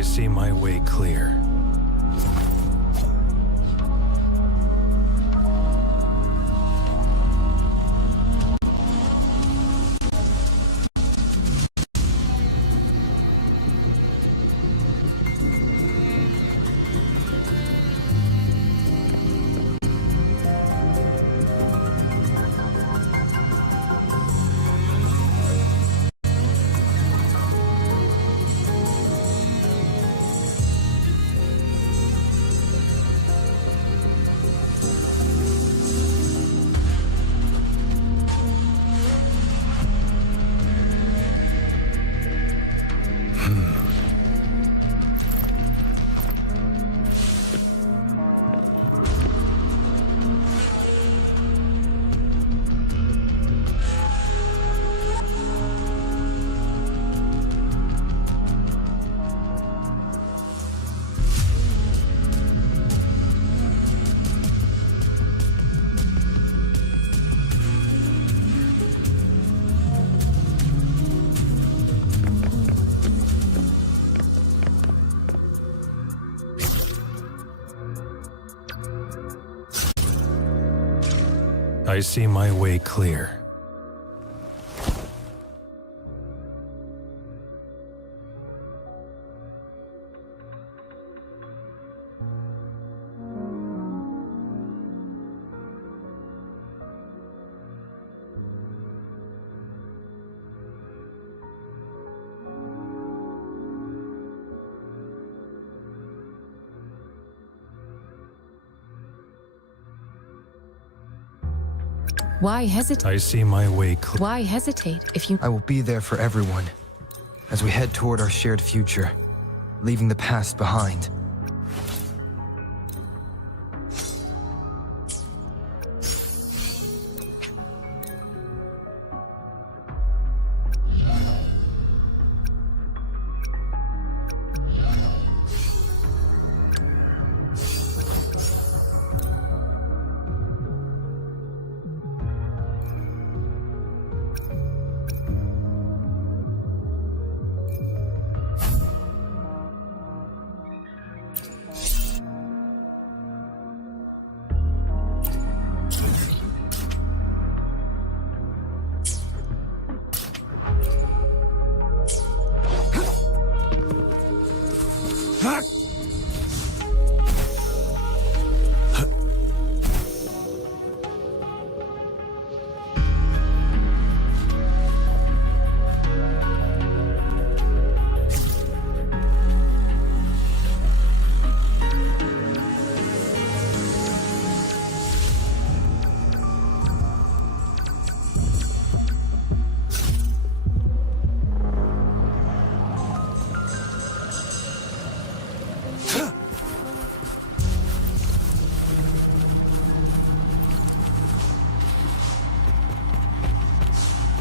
I see my way clear. I see my way clear. Why hesitate? I see my way clear. Why hesitate if you... I will be there for everyone as we head toward our shared future, leaving the past behind.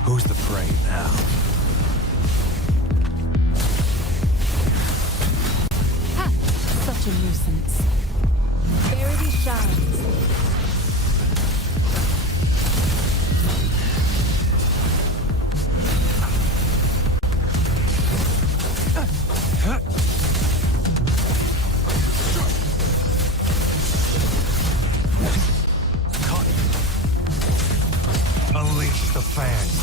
Who's the prey now? Ha! Such a nuisance. Verity shines. Unleash the fangs.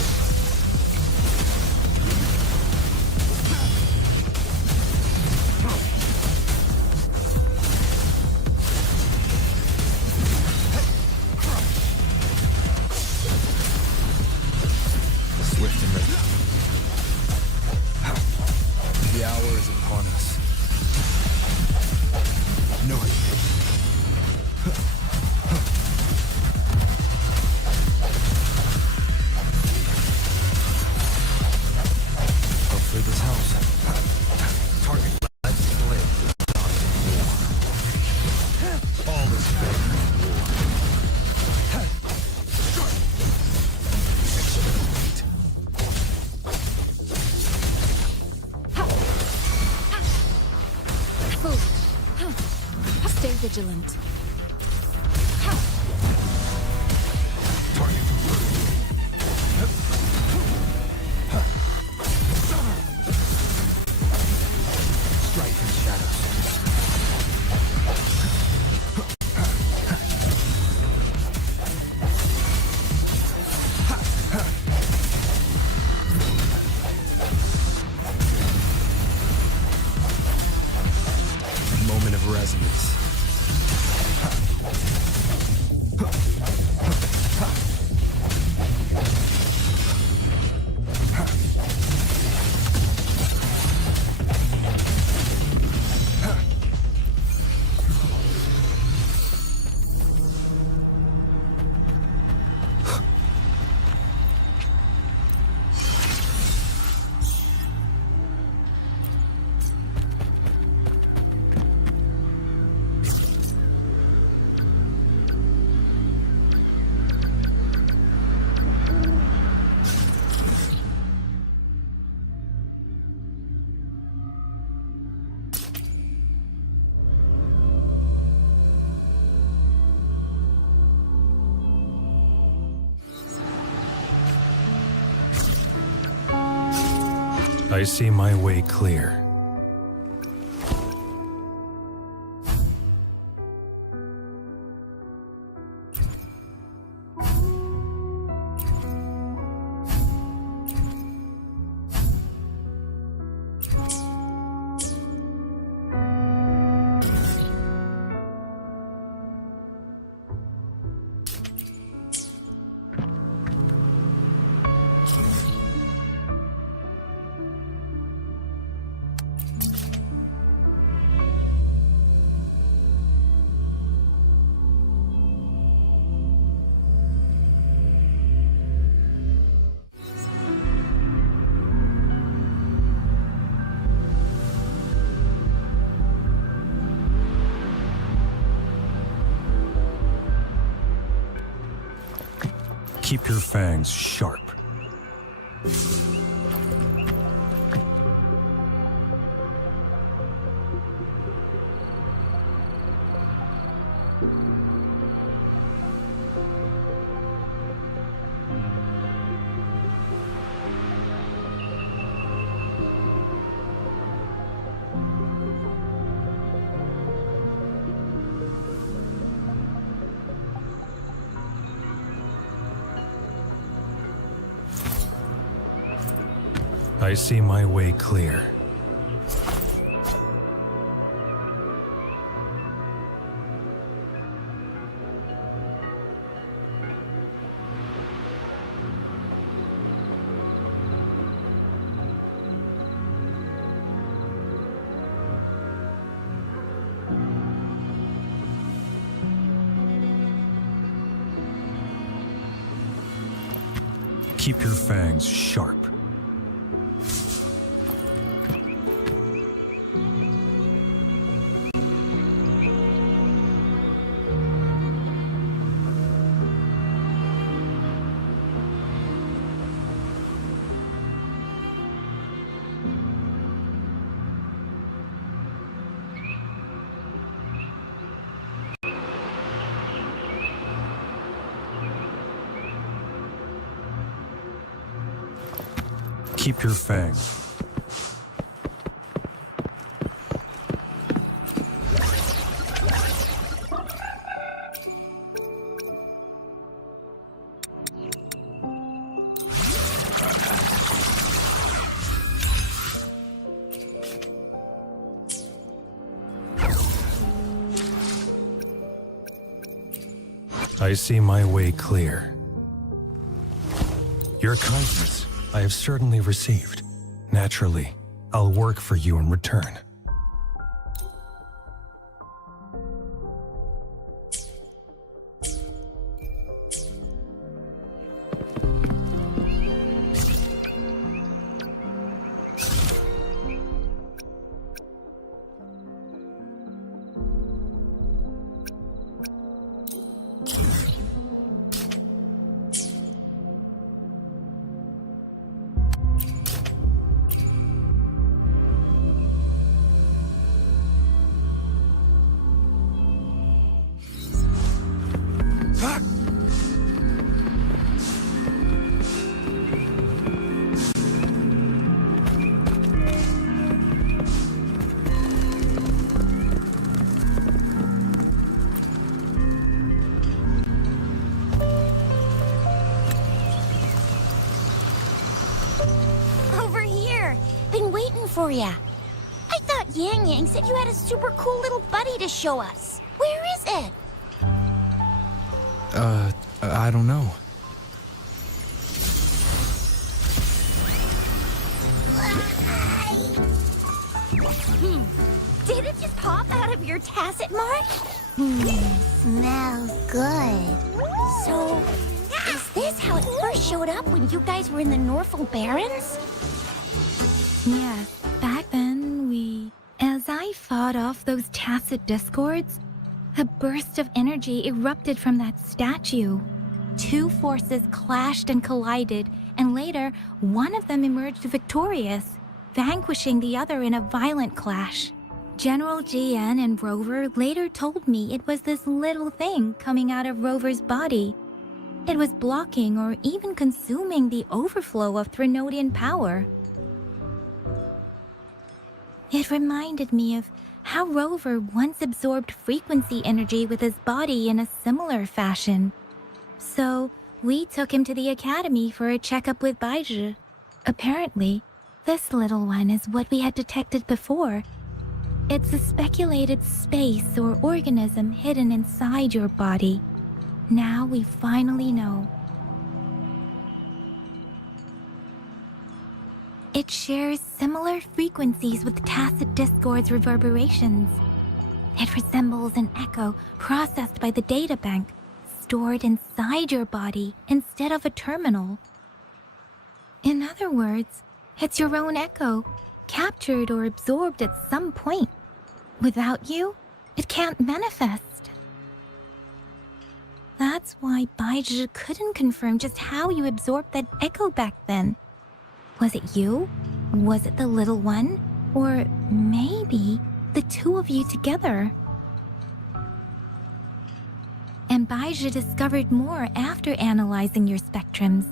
Swift and ready. The hour is upon us. No hesitation. Hopefully this helps. Target left split. All is fair in war. Foolish. Stay vigilant. Target confirmed. Strike and I see my way clear. Keep your fangs sharp. I see my way clear. Keep your fangs sharp. Keep your fangs. I see my way clear. Your kindness I have certainly received. Naturally, I'll work for you in return. For ya. I thought thought Yang Yang said you had a super cool little buddy to show us. Where is it? I don't know. Did it just pop out of your tacit mark? Smells good. So, is this how it first showed up when you guys were in the Norfolk Barrens? Yes, back then as I fought off those tacit discords, a burst of energy erupted from that statue. Two forces clashed and collided, and later, one of them emerged victorious, vanquishing the other in a violent clash. General GN and Rover later told me it was this little thing coming out of Rover's body. It was blocking or even consuming the overflow of Threnodian power. It reminded me of how Rover once absorbed frequency energy with his body in a similar fashion. So, we took him to the academy for a checkup with Baizhi. Apparently, this little one is what we had detected before. It's a speculated space or organism hidden inside your body. Now we finally know. It shares similar frequencies with tacit discord's reverberations. It resembles an echo processed by the data bank, stored inside your body instead of a terminal. In other words, it's your own echo, captured or absorbed at some point. Without you, it can't manifest. That's why Baizhi couldn't confirm just how you absorbed that echo back then. Was it you? Was it the little one? Or maybe the two of you together? And Baizhi discovered more after analyzing your spectrums.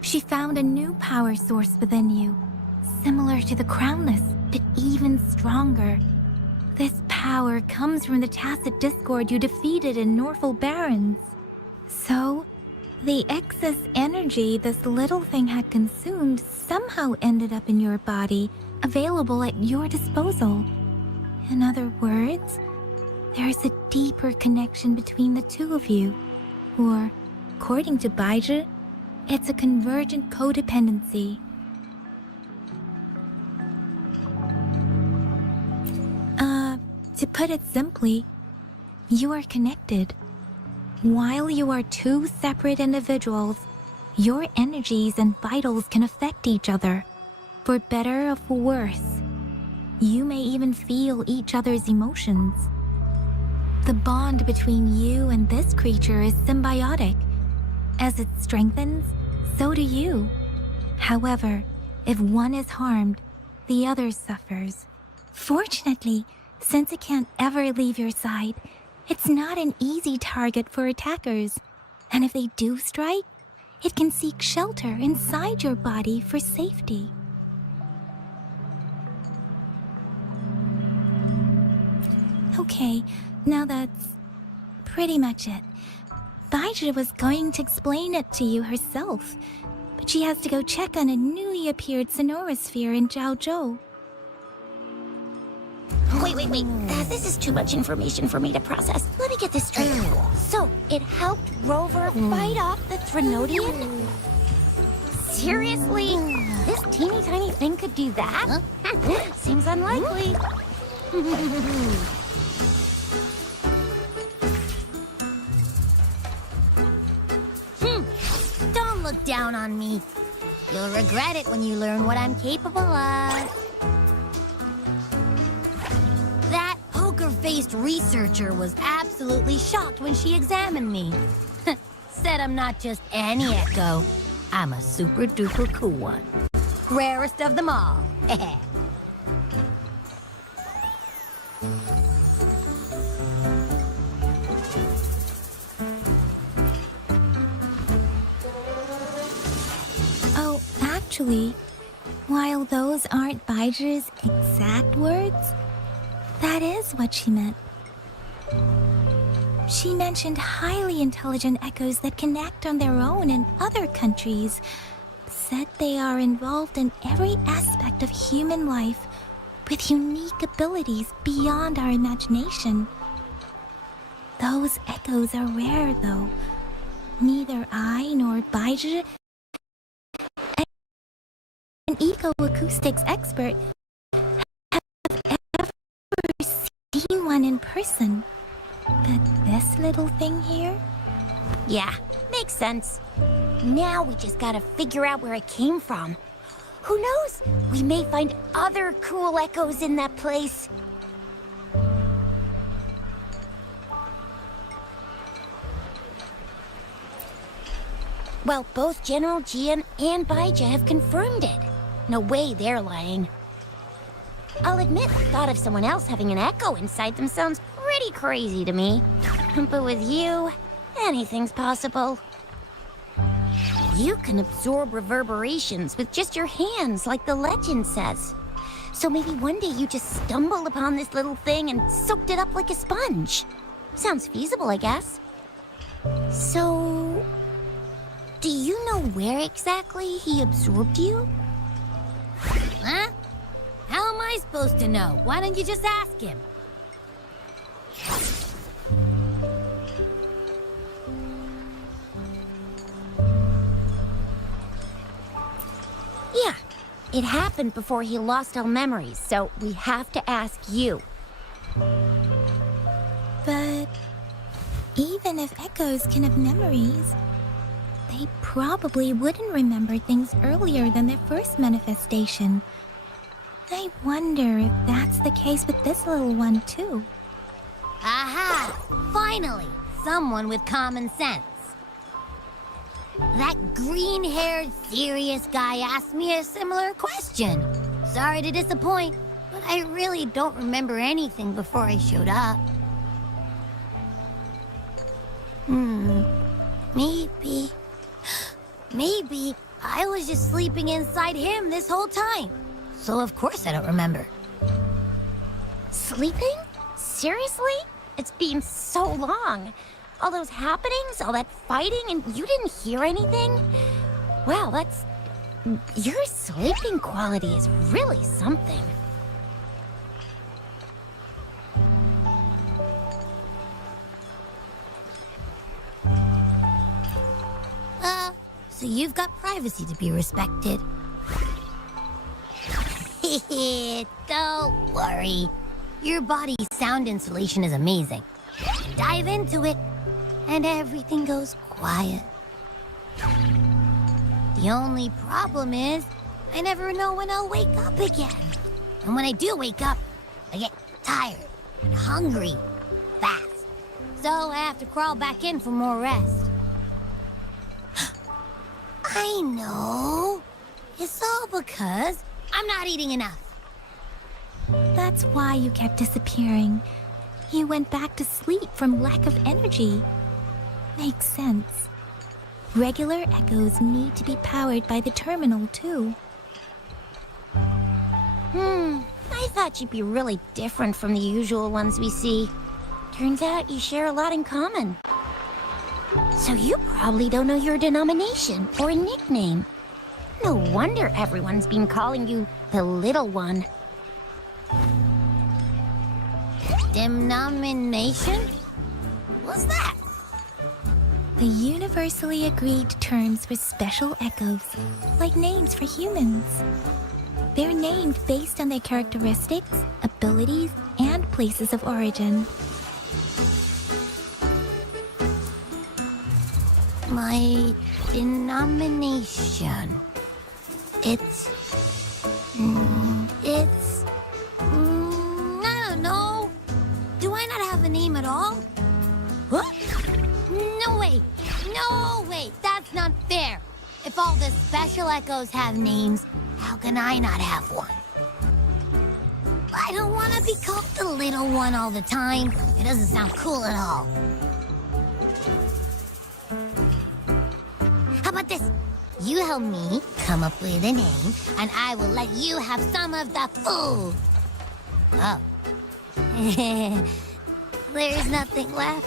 She found a new power source within you, similar to the Crownless, but even stronger. This power comes from the tacit discord you defeated in Norfolk Barrens. So, the excess energy this little thing had consumed somehow ended up in your body, available at your disposal. In other words, there's a deeper connection between the two of you. Or, according to Baizhi, it's a convergent codependency. To put it simply, you are connected. While you are two separate individuals, your energies and vitals can affect each other, for better or for worse. You may even feel each other's emotions. The bond between you and this creature is symbiotic. As it strengthens, so do you. However, if one is harmed, the other suffers. Fortunately, since it can't ever leave your side, it's not an easy target for attackers. And if they do strike, it can seek shelter inside your body for safety. Okay, now that's pretty much it. Baizhi was going to explain it to you herself, but she has to go check on a newly appeared sonorosphere in Zhaozhou. Wait. This is too much information for me to process. Let me get this straight. So, it helped Rover fight off the Threnodian? Seriously? This teeny tiny thing could do that? Seems unlikely. Don't look down on me. You'll regret it when you learn what I'm capable of. That poker-faced researcher was absolutely shocked when she examined me. Said I'm not just any echo. I'm a super-duper cool one. Rarest of them all. Oh, actually, while those aren't Baizhi's exact words, that is what she meant. She mentioned highly intelligent echoes that can act on their own in other countries, said they are involved in every aspect of human life with unique abilities beyond our imagination. Those echoes are rare, though. Neither I nor Baizhi, an eco-acoustics expert, have ever seen one in person. But this little thing here? Yeah, makes sense. Now we just gotta figure out where it came from. Who knows? We may find other cool echoes in that place. Well, both General Jian and Baija have confirmed it. No way they're lying. I'll admit the thought of someone else having an echo inside them sounds pretty crazy to me. But with you, anything's possible. You can absorb reverberations with just your hands, like the legend says. So maybe one day you just stumbled upon this little thing and soaked it up like a sponge. Sounds feasible, I guess. So, do you know where exactly he absorbed you? Huh? How am I supposed to know? Why don't you just ask him? Yeah, it happened before he lost all memories, so we have to ask you. But even if echoes can have memories, they probably wouldn't remember things earlier than their first manifestation. I wonder if that's the case with this little one, too. Aha! Finally, someone with common sense. That green-haired, serious guy asked me a similar question. Sorry to disappoint, but I really don't remember anything before I showed up. Maybe I was just sleeping inside him this whole time. So of course I don't remember. Sleeping? Seriously? It's been so long. All those happenings, all that fighting, and you didn't hear anything? Wow, that's... Your sleeping quality is really something. So you've got privacy to be respected. Don't worry. Your body's sound insulation is amazing. Dive into it, and everything goes quiet. The only problem is, I never know when I'll wake up again. And when I do wake up, I get tired and hungry fast. So I have to crawl back in for more rest. I know. It's all because I'm not eating enough. That's why you kept disappearing. You went back to sleep from lack of energy. Makes sense. Regular echoes need to be powered by the terminal, too. I thought you'd be really different from the usual ones we see. Turns out you share a lot in common. So you probably don't know your denomination or a nickname. No wonder everyone's been calling you the Little One. Denomination? What's that? The universally agreed terms for special echoes, like names for humans. They're named based on their characteristics, abilities, and places of origin. My denomination. It's... I don't know. Do I not have a name at all? What? No way! No way! That's not fair! If all the special echoes have names, how can I not have one? I don't want to be called the Little One all the time. It doesn't sound cool at all. How about this? You help me come up with a name, and I will let you have some of the food. Oh. There's nothing left.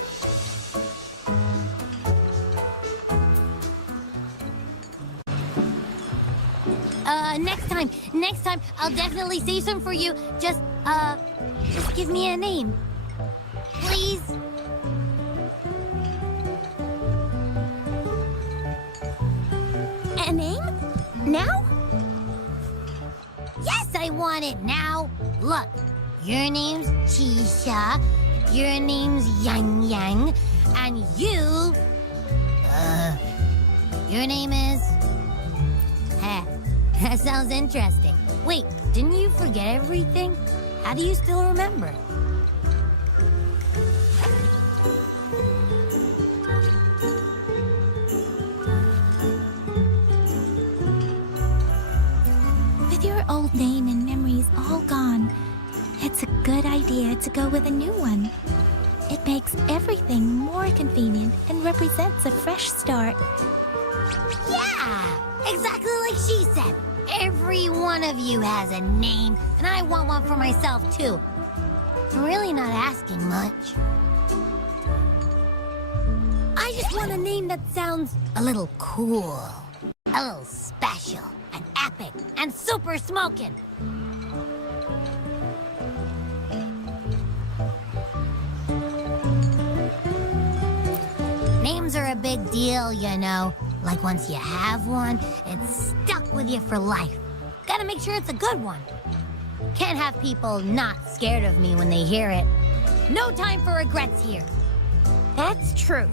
Next time, I'll definitely say some for you. Just give me a name. Please? A name? Now? Yes, I want it now. Look, your name's Chisha, your name's Yang Yang, and your name is... That sounds interesting. Wait, didn't you forget everything? How do you still remember? With your old name and memories all gone, it's a good idea to go with a new one. It makes everything more convenient and represents a fresh start. Yeah, exactly like she said. Every one of you has a name, and I want one for myself, too. I'm really not asking much. I just want a name that sounds a little cool, a little special, and epic, and super smoking. Names are a big deal, you know. Like once you have one, it's stuck with you for life. Gotta make sure it's a good one. Can't have people not scared of me when they hear it. No time for regrets here. That's true.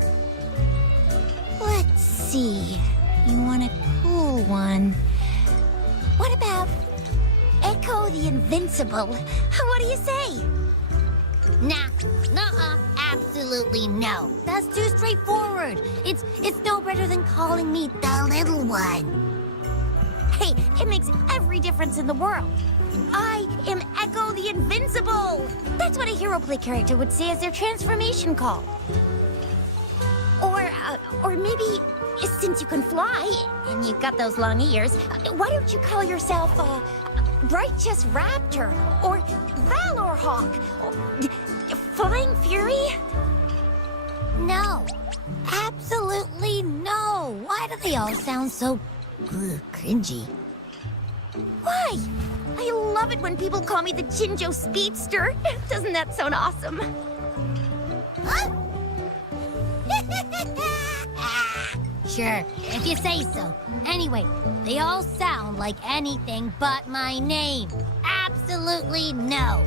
Let's see. You want a cool one. What about Echo the Invincible? What do you say? Nah, nuh-uh, absolutely no. That's too straightforward. It's no better than calling me the little one. Hey, it makes every difference in the world. I am Echo the Invincible! That's what a hero play character would say as their transformation call. Or maybe, since you can fly, and you've got those long ears, why don't you call yourself, Righteous Raptor, or Valor Hawk, or Flying Fury? No, absolutely no. Why do they all sound so cringy? Why? I love it when people call me the Jinjo Speedster. Doesn't that sound awesome? Huh? Sure, if you say so. Anyway, they all sound like anything but my name. Absolutely no.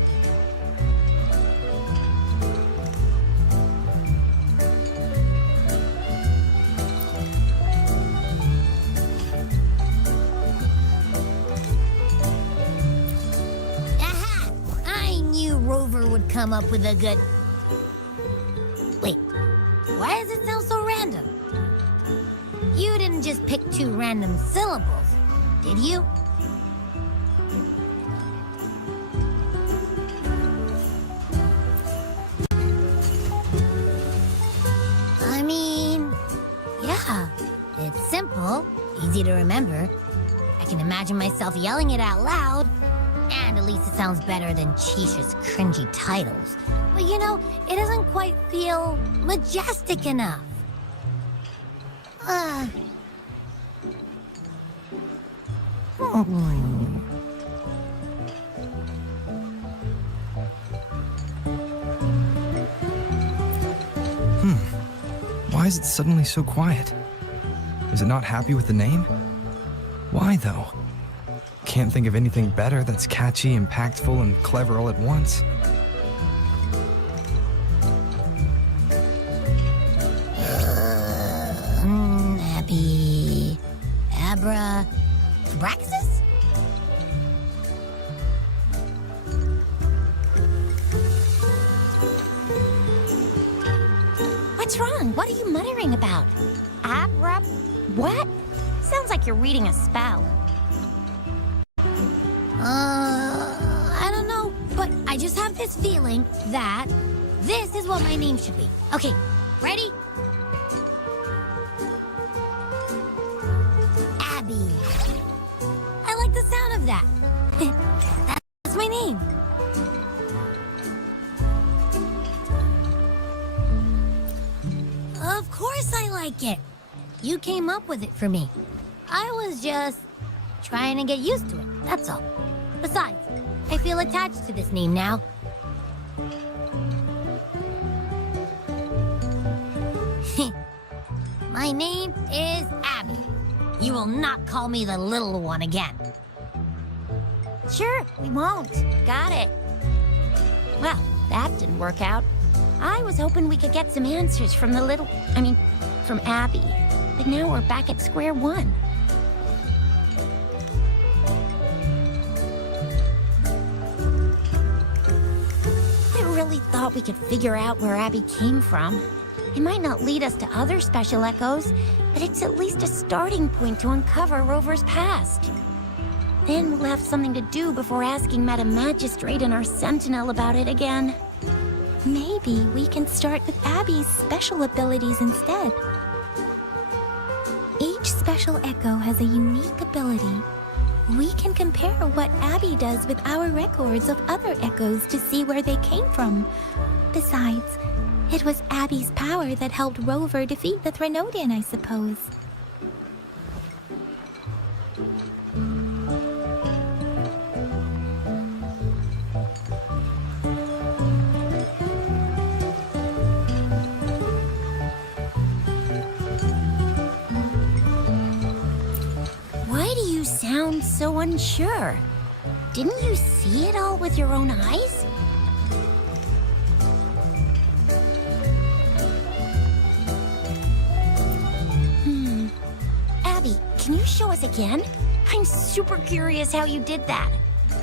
Aha! I knew Rover would come up with a good... Wait, why does it sound so random? You didn't just pick two random syllables, did you? I mean, yeah, it's simple, easy to remember. I can imagine myself yelling it out loud, and at least it sounds better than Chisha's cringy titles. But you know, it doesn't quite feel majestic enough. Why is it suddenly so quiet? Is it not happy with the name? Why, though? Can't think of anything better that's catchy, impactful, and clever all at once. Happy... Abra... Abraxas? What's wrong? What are you muttering about? Abra... what? Sounds like you're reading a spell. I don't know, but I just have this feeling that this is what my name should be. Okay, ready? Abby. I like the sound of that. That's my name. Of course I like it. You came up with it for me. I was just trying to get used to it, that's all. Besides, I feel attached to this name now. My name is Abby. You will not call me the little one again. Sure, we won't. Got it. Well, that didn't work out. I was hoping we could get some answers from from Abby. But now we're back at square one. I really thought we could figure out where Abby came from. It might not lead us to other special echoes, but it's at least a starting point to uncover Rover's past. Then we'll have something to do before asking Madam Magistrate and our Sentinel about it again. Maybe we can start with Abby's special abilities instead. Each special echo has a unique ability. We can compare what Abby does with our records of other echoes to see where they came from. Besides, it was Abby's power that helped Rover defeat the Threnodian, I suppose. Why do you sound so unsure? Didn't you see it all with your own eyes? Abby, can you show us again? I'm super curious how you did that.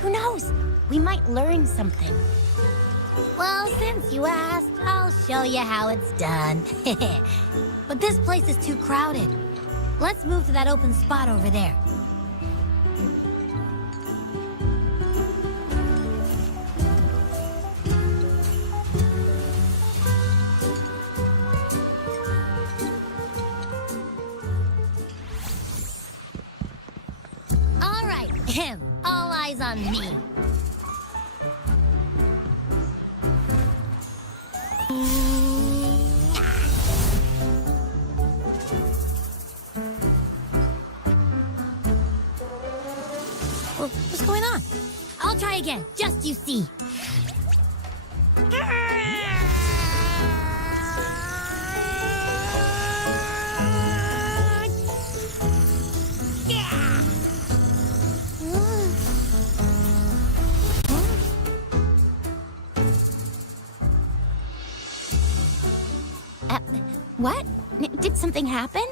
Who knows? We might learn something. Well, since you asked, I'll show you how it's done. But this place is too crowded. Let's move to that open spot over there. All right, all eyes on me. What's going on? I'll try again, just you see. What? Did something happen?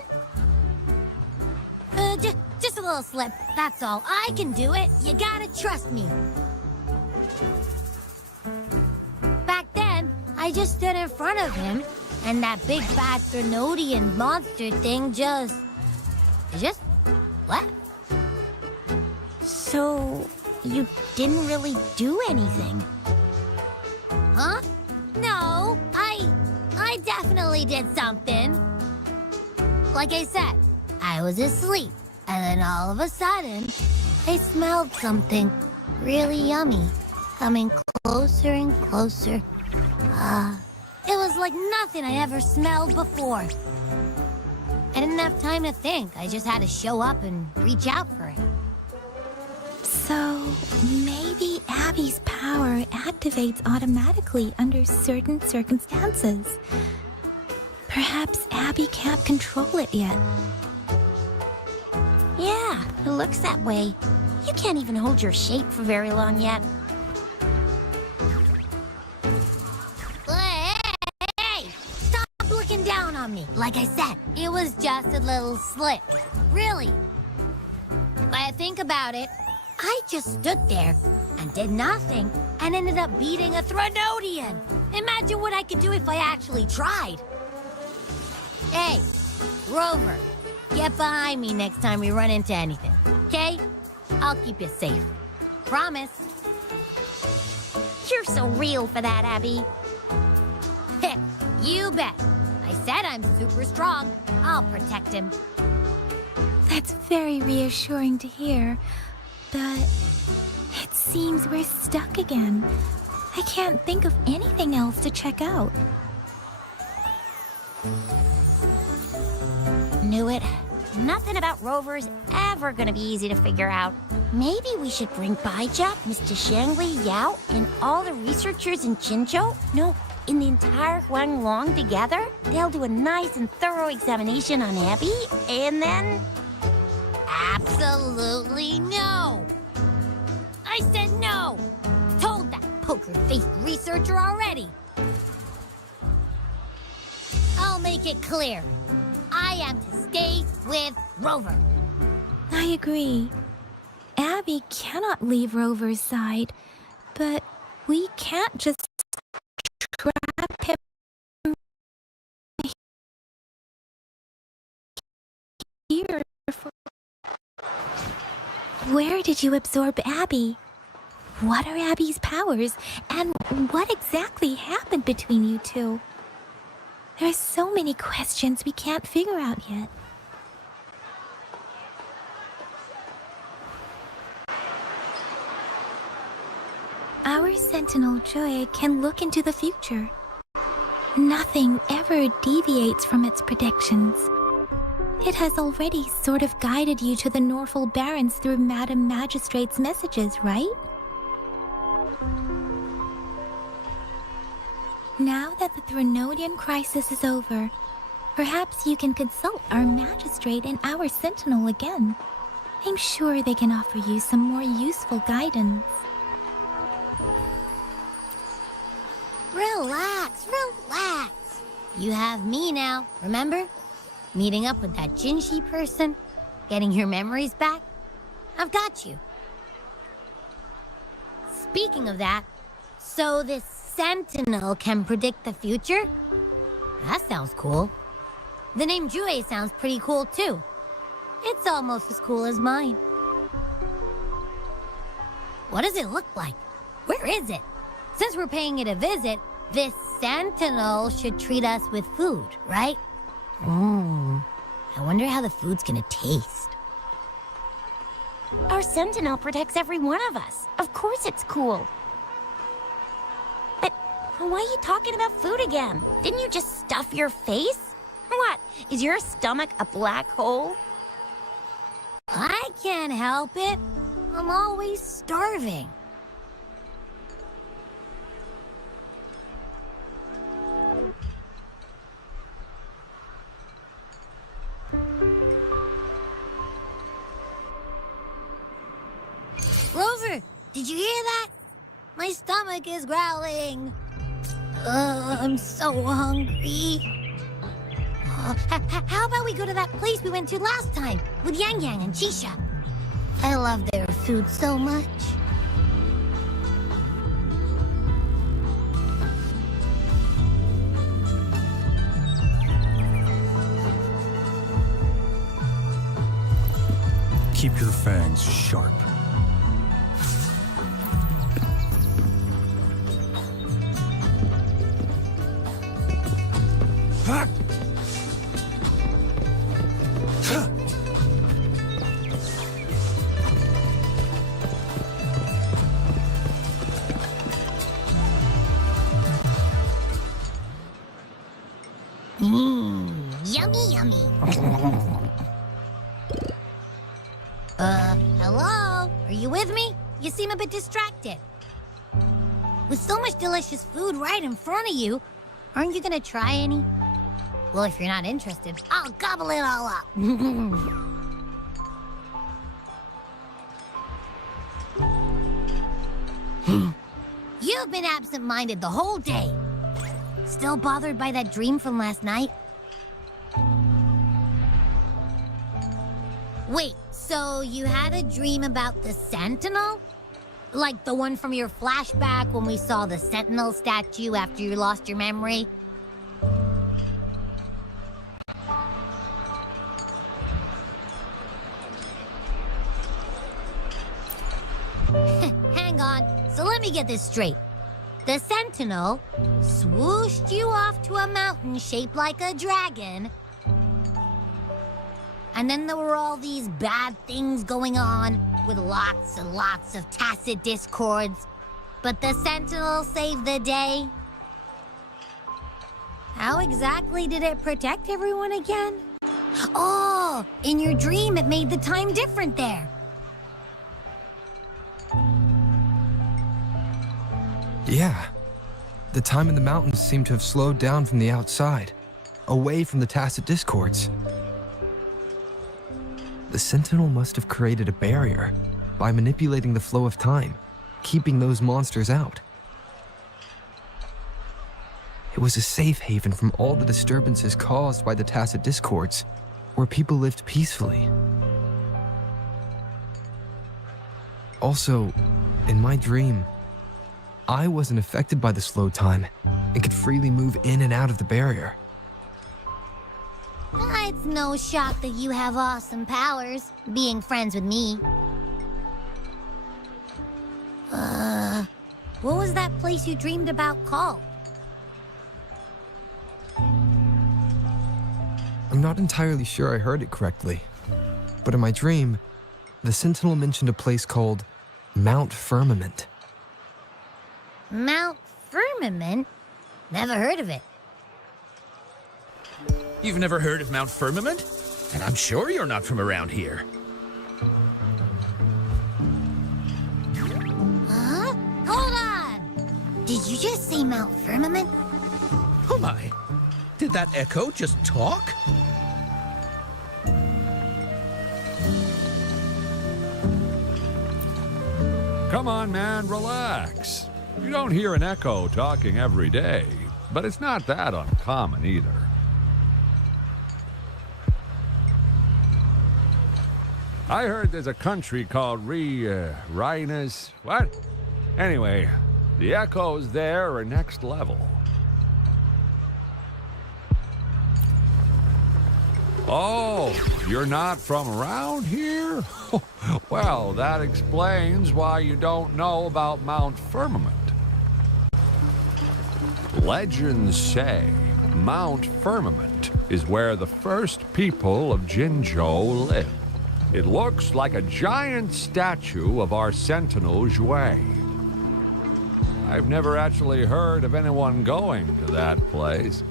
Just a little slip, that's all. I can do it. You gotta trust me. Back then, I just stood in front of him, and that big bad Threnodian monster thing just left. So, you didn't really do anything? Huh? No, I definitely did something. Like I said, I was asleep, and then all of a sudden, I smelled something really yummy, coming closer and closer. It was like nothing I ever smelled before. I didn't have time to think. I just had to show up and reach out for it. So, maybe Abby's power activates automatically under certain circumstances. Perhaps Abby can't control it yet. Yeah, it looks that way. You can't even hold your shape for very long yet. Hey! Stop looking down on me. Like I said, it was just a little slip. Really. But I think about it, I just stood there and did nothing and ended up beating a Threnodian. Imagine what I could do if I actually tried. Hey, Rover, get behind me next time we run into anything, okay? I'll keep you safe. Promise. You're so real for that, Abby. Heh, you bet. I said I'm super strong. I'll protect him. That's very reassuring to hear, but it seems we're stuck again. I can't think of anything else to check out. Knew it. nothing about Rover's ever gonna be easy to figure out. Maybe we should bring Baijia, Mr. Shangli, Yao, and all the researchers in Jinzhou? No, in the entire Huanglong together? They'll do a nice and thorough examination on Abby, and then... Absolutely no! I said no! Told that poker-faced researcher already! I'll make it clear. I am to stay with Rover. I agree. Abby cannot leave Rover's side, but we can't just trap him here for... Where did you absorb Abby? What are Abby's powers, and what exactly happened between you two? There are so many questions we can't figure out yet. Our Sentinel Joy can look into the future. Nothing ever deviates from its predictions. It has already sort of guided you to the Norfolk Barrens through Madam Magistrate's messages, right? Now that the Threnodian crisis is over, perhaps you can consult our Magistrate and our Sentinel again. I'm sure they can offer you some more useful guidance. Relax, relax. You have me now, remember? Meeting up with that Jinshi person, getting your memories back. I've got you. Speaking of that, so this Sentinel can predict the future? That sounds cool. The name Jue sounds pretty cool too. It's almost as cool as mine. What does it look like? Where is it? Since we're paying it a visit, this Sentinel should treat us with food, right? I wonder how the food's gonna taste. Our Sentinel protects every one of us. Of course it's cool. But why are you talking about food again? Didn't you just stuff your face? What? Is your stomach a black hole? I can't help it. I'm always starving. Rover, did you hear that? My stomach is growling. I'm so hungry. How about we go to that place we went to last time with Yang Yang and Chisha? I love their food so much. Keep your fangs sharp. Yummy, yummy. Hello? Are you with me? You seem a bit distracted. With so much delicious food right in front of you, aren't you gonna try any? Well, if you're not interested, I'll gobble it all up. You've been absent-minded the whole day. Still bothered by that dream from last night? Wait, so you had a dream about the Sentinel? Like the one from your flashback when we saw the Sentinel statue after you lost your memory? Hang on, so let me get this straight. The Sentinel swooshed you off to a mountain shaped like a dragon. And then there were all these bad things going on with lots and lots of tacit discords. But the Sentinel saved the day. How exactly did it protect everyone again? Oh, in your dream it made the time different there. Yeah. The time in the mountains seemed to have slowed down from the outside, away from the tacit discords. The Sentinel must have created a barrier by manipulating the flow of time, keeping those monsters out. It was a safe haven from all the disturbances caused by the tacit discords, where people lived peacefully. Also, in my dream, I wasn't affected by the slow time and could freely move in and out of the barrier. It's no shock that you have awesome powers, being friends with me. What was that place you dreamed about called? I'm not entirely sure I heard it correctly, but in my dream, the Sentinel mentioned a place called Mount Firmament. Mount Firmament? Never heard of it. You've never heard of Mount Firmament? And I'm sure you're not from around here. Huh? Hold on! Did you just say Mount Firmament? Oh my! Did that echo just talk? Come on, man, relax. You don't hear an echo talking every day, but it's not that uncommon either. I heard there's a country called Rhinus. What? Anyway, the echoes there are next level. Oh, you're not from around here? Well, that explains why you don't know about Mount Firmament. Legends say Mount Firmament is where the first people of Jinzhou lived. It looks like a giant statue of our Sentinel Zhui. I've never actually heard of anyone going to that place.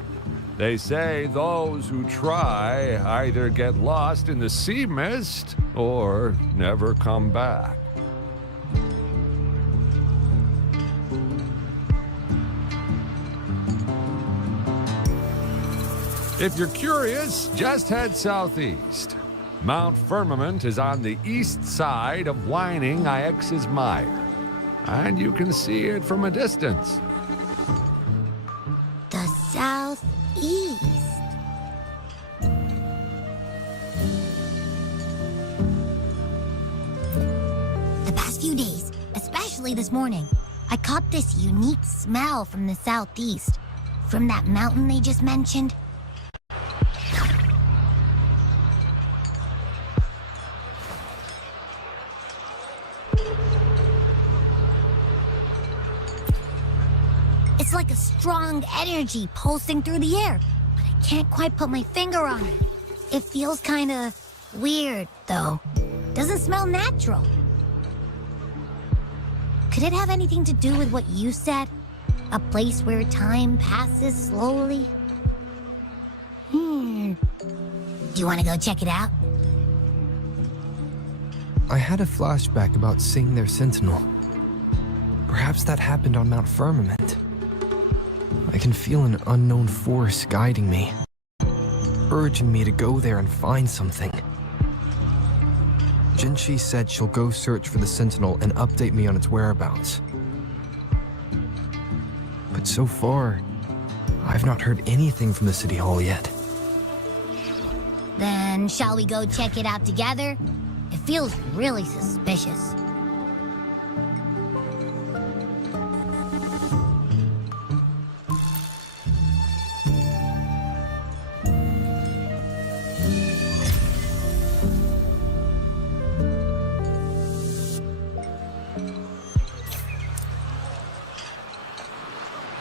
They say those who try either get lost in the sea mist or never come back. If you're curious, just head southeast. Mount Firmament is on the east side of whining Ix's Mire, and you can see it from a distance. The southeast. The past few days, especially this morning, I caught this unique smell from the southeast. From that mountain they just mentioned. It's like a strong energy pulsing through the air, but I can't quite put my finger on it. It feels kinda weird, though. Doesn't smell natural. Could it have anything to do with what you said? A place where time passes slowly? Do you want to go check it out? I had a flashback about seeing their Sentinel. Perhaps that happened on Mount Firmament. I can feel an unknown force guiding me, urging me to go there and find something. Jinshi said she'll go search for the Sentinel and update me on its whereabouts. But so far, I've not heard anything from the City Hall yet. Then shall we go check it out together? It feels really suspicious.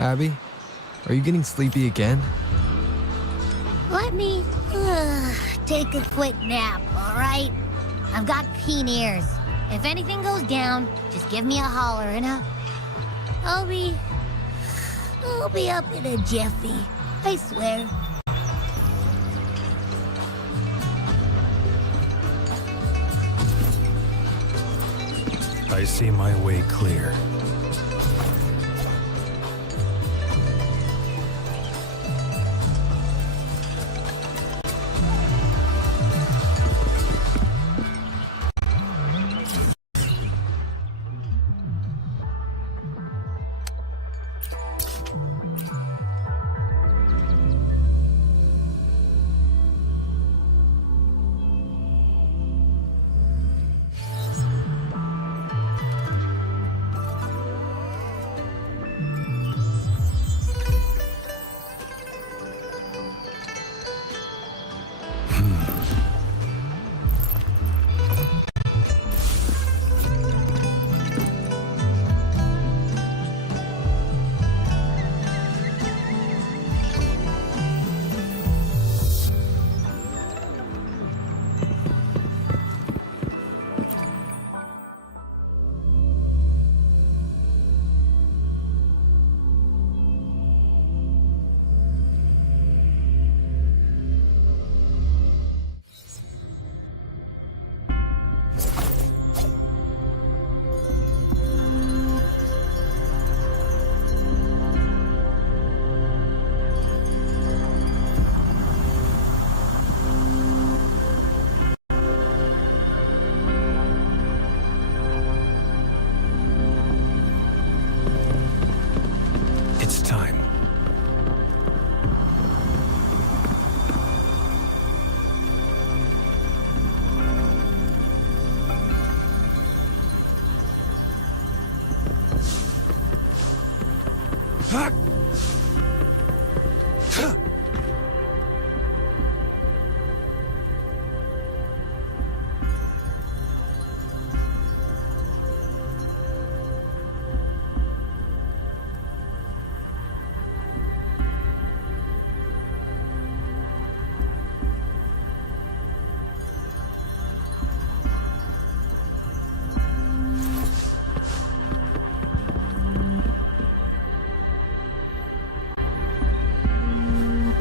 Abby, are you getting sleepy again? Let me take a quick nap, all right? I've got keen ears. If anything goes down, just give me a holler and I'll be up in a jiffy. I swear. I see my way clear. It's time.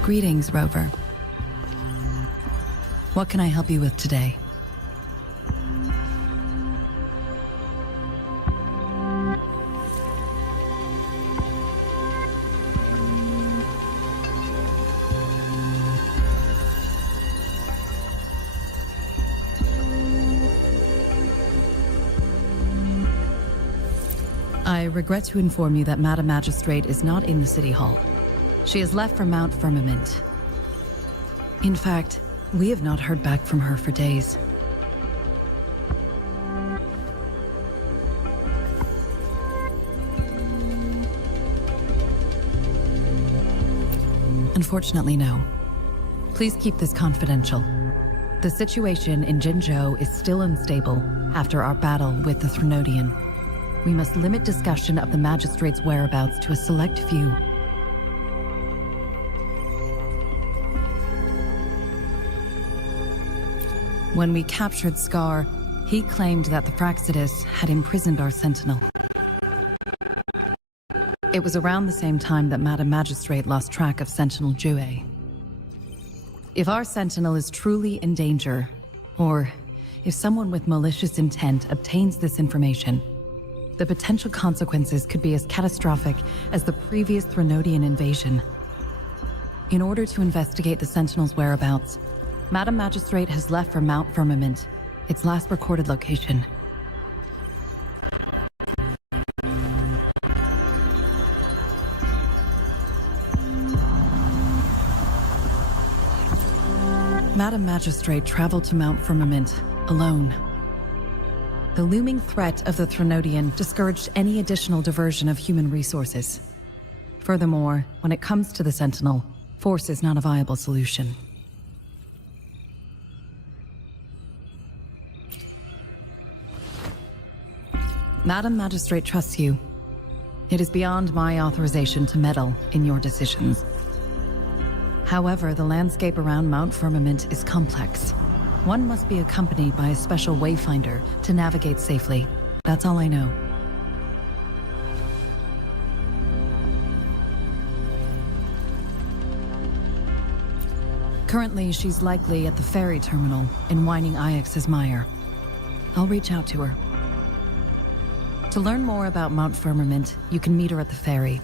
Greetings, Rover. What can I help you with today? I regret to inform you that Madam Magistrate is not in the City Hall. She has left for Mount Firmament. In fact, we have not heard back from her for days. Unfortunately, no. Please keep this confidential. The situation in Jinzhou is still unstable after our battle with the Threnodian. We must limit discussion of the Magistrate's whereabouts to a select few. When we captured Scar, he claimed that the Praxidus had imprisoned our Sentinel. It was around the same time that Madam Magistrate lost track of Sentinel Jue. If our Sentinel is truly in danger, or if someone with malicious intent obtains this information, the potential consequences could be as catastrophic as the previous Threnodian invasion. In order to investigate the Sentinel's whereabouts, Madam Magistrate has left for Mount Firmament, its last recorded location. Madam Magistrate traveled to Mount Firmament alone. The looming threat of the Threnodian discouraged any additional diversion of human resources. Furthermore, when it comes to the Sentinel, force is not a viable solution. Madam Magistrate trusts you. It is beyond my authorization to meddle in your decisions. However, the landscape around Mount Firmament is complex. One must be accompanied by a special wayfinder to navigate safely. That's all I know. Currently, she's likely at the ferry terminal in Whining Ix's Mire. I'll reach out to her. To learn more about Mount Firmament, you can meet her at the ferry.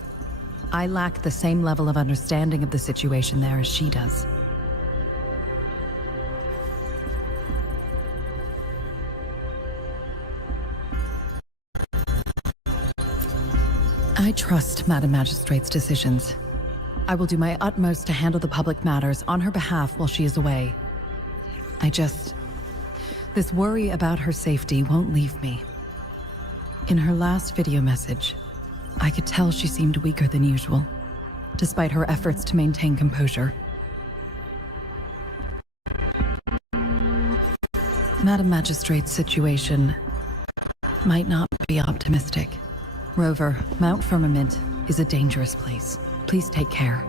I lack the same level of understanding of the situation there as she does. I trust Madam Magistrate's decisions. I will do my utmost to handle the public matters on her behalf while she is away. This worry about her safety won't leave me. In her last video message, I could tell she seemed weaker than usual, despite her efforts to maintain composure. Madam Magistrate's situation might not be optimistic. Rover, Mount Firmament is a dangerous place. Please take care.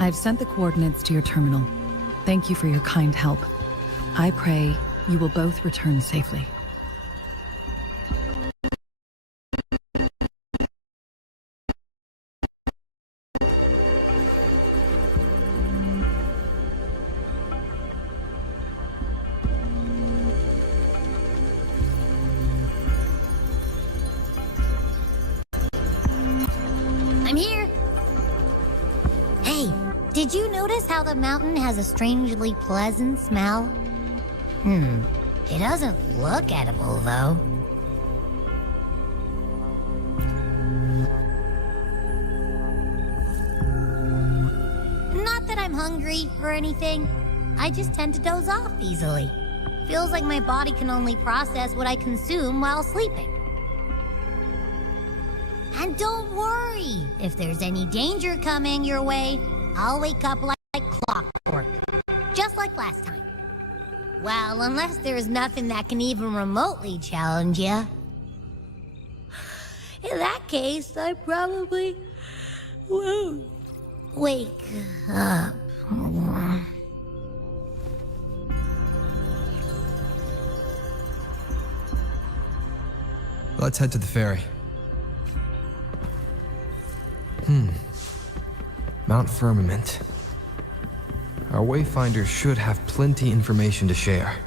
I've sent the coordinates to your terminal. Thank you for your kind help. I pray you will both return safely. I'm here. Hey, did you notice how the mountain has a strangely pleasant smell? It doesn't look edible, though. Not that I'm hungry or anything. I just tend to doze off easily. Feels like my body can only process what I consume while sleeping. And don't worry, if there's any danger coming your way, I'll wake up like clockwork. Just like last time. Well, unless there's nothing that can even remotely challenge you. In that case, I probably won't wake up. Let's head to the ferry. Mount Firmament. Our Wayfinder should have plenty information to share.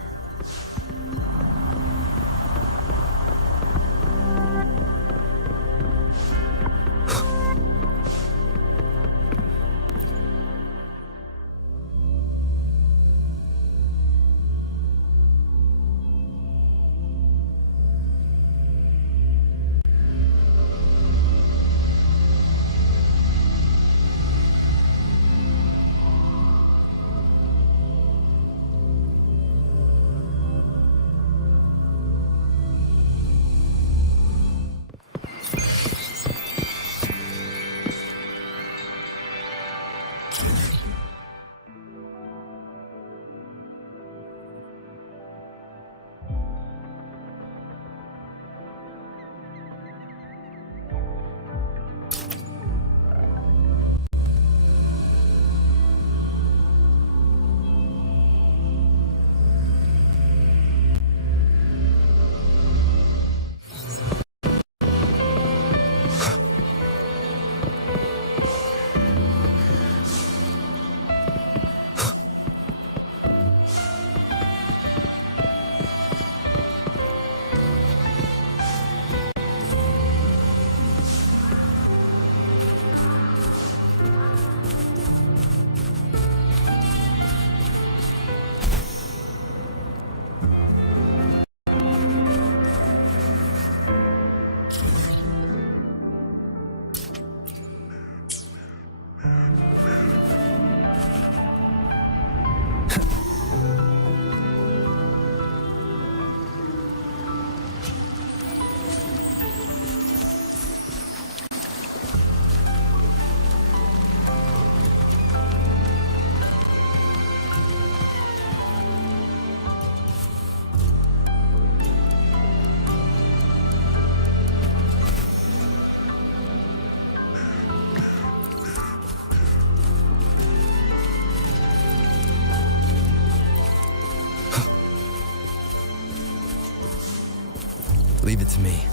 Leave it to me.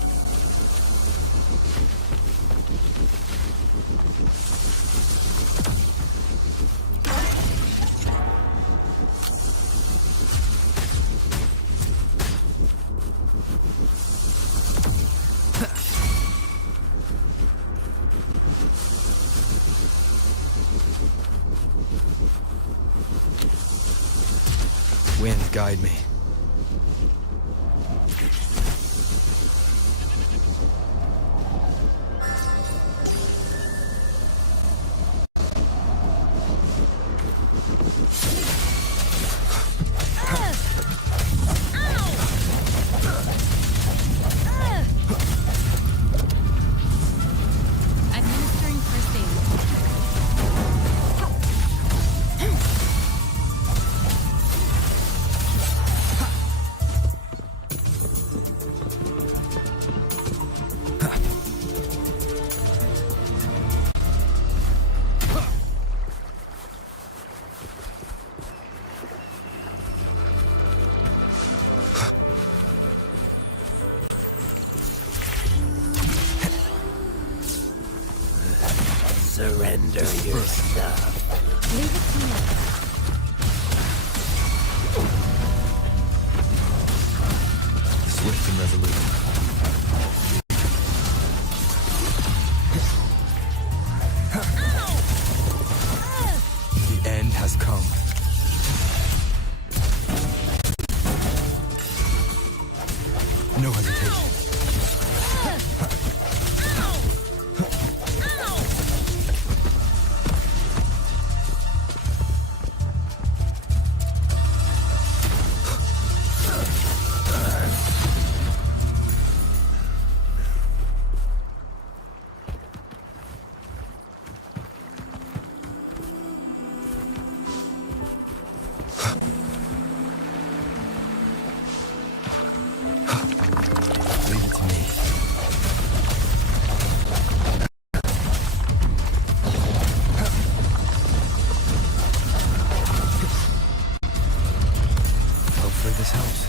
Wind, guide me. Administering first aid. Surrender your stuff. Leave it to me. Swift and resolute. The end has come. No hesitation. Leave it to me. Hopefully this helps.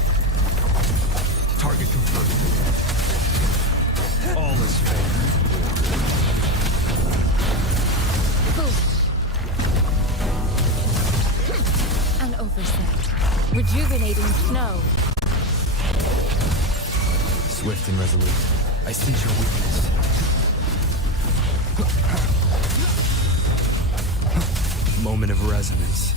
Target confirmed. All is fair. An oversight. Rejuvenating snow. Swift and resolute. I sense your weakness. Moment of resonance.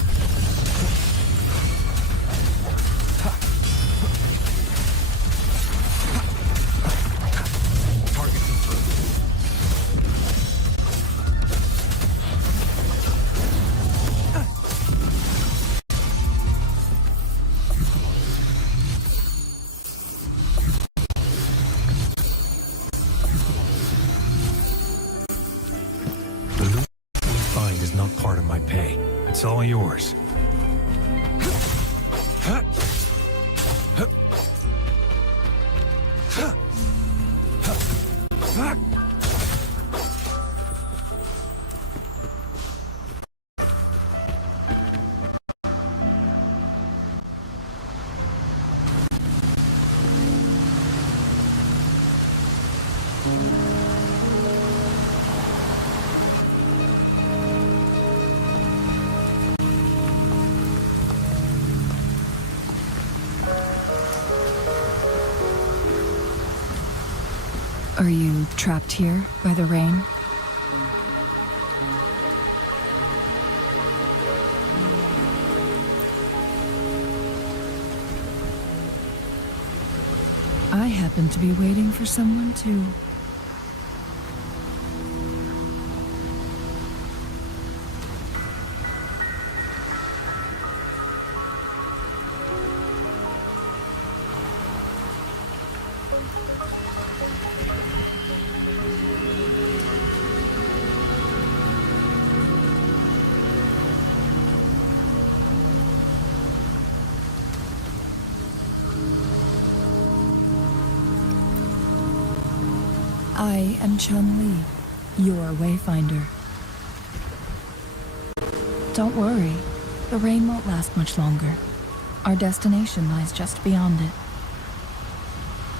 Target confirmed. The loot we find is not part of my pay. It's all yours. Are you trapped here by the rain? I happen to be waiting for someone too. I am Chun-Li, your wayfinder. Don't worry, the rain won't last much longer. Our destination lies just beyond it.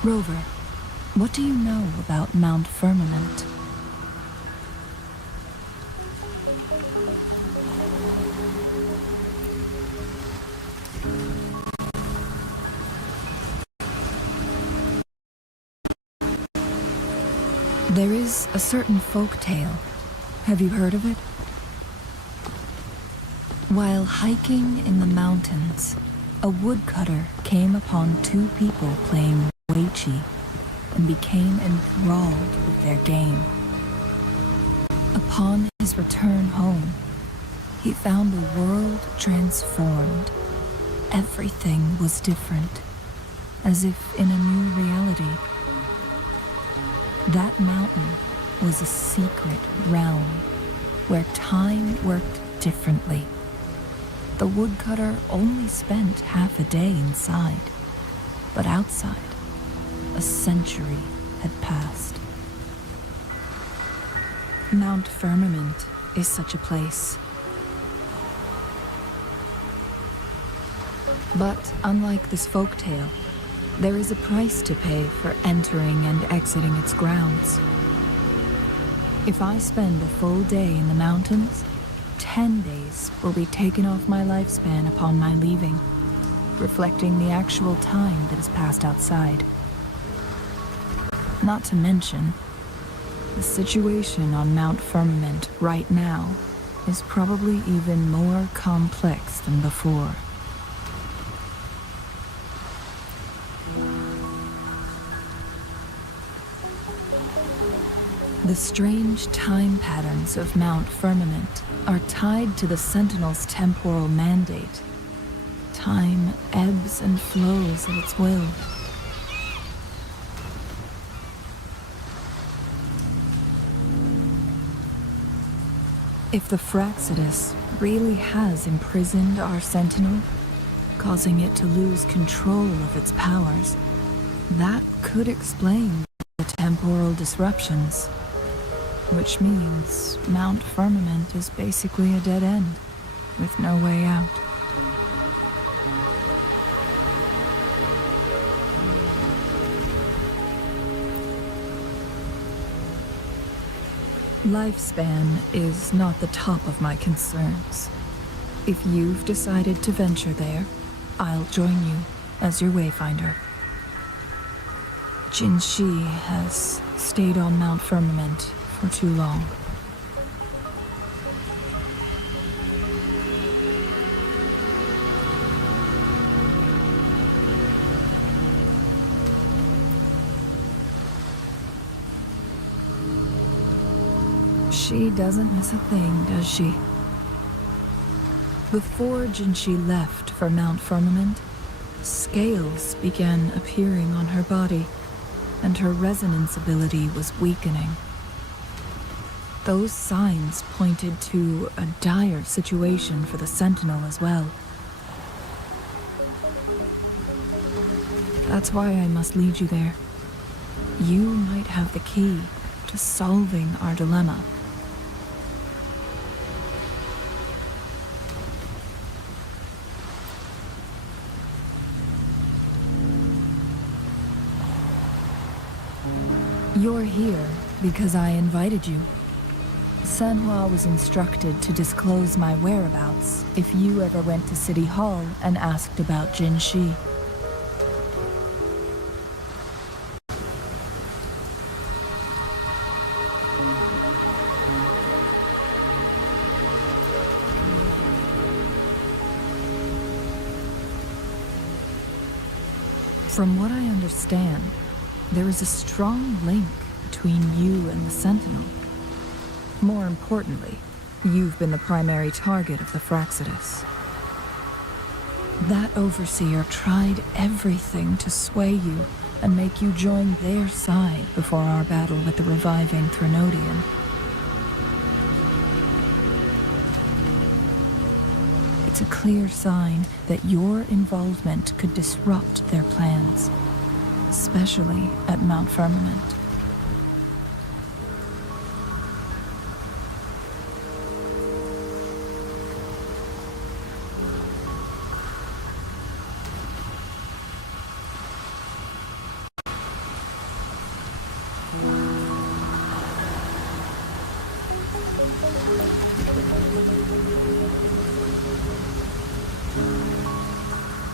Rover, what do you know about Mount Firmament? There is a certain folk tale. Have you heard of it? While hiking in the mountains, a woodcutter came upon two people playing Weiqi and became enthralled with their game. Upon his return home, he found the world transformed. Everything was different, as if in a new reality. That mountain was a secret realm where time worked differently. The woodcutter only spent half a day inside, but outside, a century had passed. Mount Firmament is such a place. But unlike this folktale, there is a price to pay for entering and exiting its grounds. If I spend a full day in the mountains, 10 days will be taken off my lifespan upon my leaving, reflecting the actual time that has passed outside. Not to mention, the situation on Mount Firmament right now is probably even more complex than before. The strange time patterns of Mount Firmament are tied to the Sentinel's temporal mandate. Time ebbs and flows at its will. If the Fraxidus really has imprisoned our Sentinel, causing it to lose control of its powers, that could explain the temporal disruptions. Which means Mount Firmament is basically a dead end, with no way out. Lifespan is not the top of my concerns. If you've decided to venture there, I'll join you as your wayfinder. Jin Shi has stayed on Mount Firmament for too long. She doesn't miss a thing, does she? Before Jinshi left for Mount Firmament, scales began appearing on her body, and her resonance ability was weakening. Those signs pointed to a dire situation for the Sentinel as well. That's why I must lead you there. You might have the key to solving our dilemma. You're here because I invited you. Sanhua was instructed to disclose my whereabouts if you ever went to City Hall and asked about Jin Shi. From what I understand, there is a strong link between you and the Sentinel. More importantly, you've been the primary target of the Fraxidus. That overseer tried everything to sway you and make you join their side before our battle with the reviving Threnodian. It's a clear sign that your involvement could disrupt their plans, especially at Mount Firmament.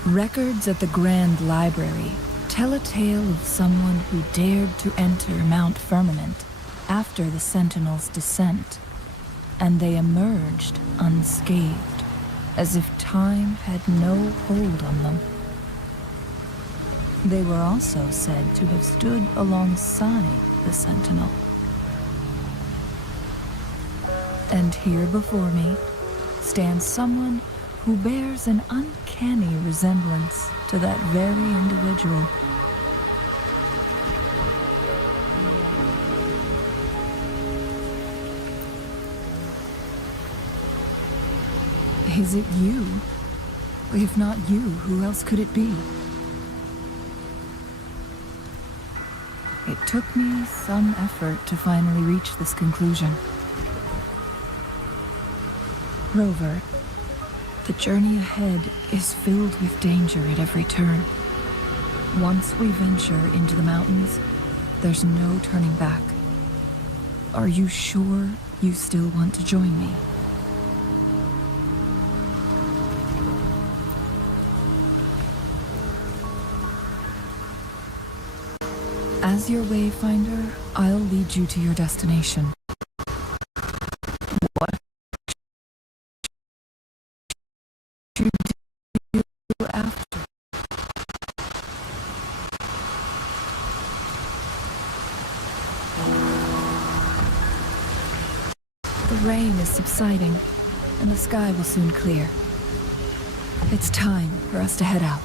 Records at the Grand Library tell a tale of someone who dared to enter Mount Firmament after the Sentinel's descent, and they emerged unscathed. as if time had no hold on them. They were also said to have stood alongside the Sentinel. And here before me stands someone who bears an uncanny resemblance to that very individual. Is it you? If not you, who else could it be? It took me some effort to finally reach this conclusion. Rover, the journey ahead is filled with danger at every turn. Once we venture into the mountains, there's no turning back. Are you sure you still want to join me? As your wayfinder, I'll lead you to your destination. What should you do after? The rain is subsiding, and the sky will soon clear. It's time for us to head out.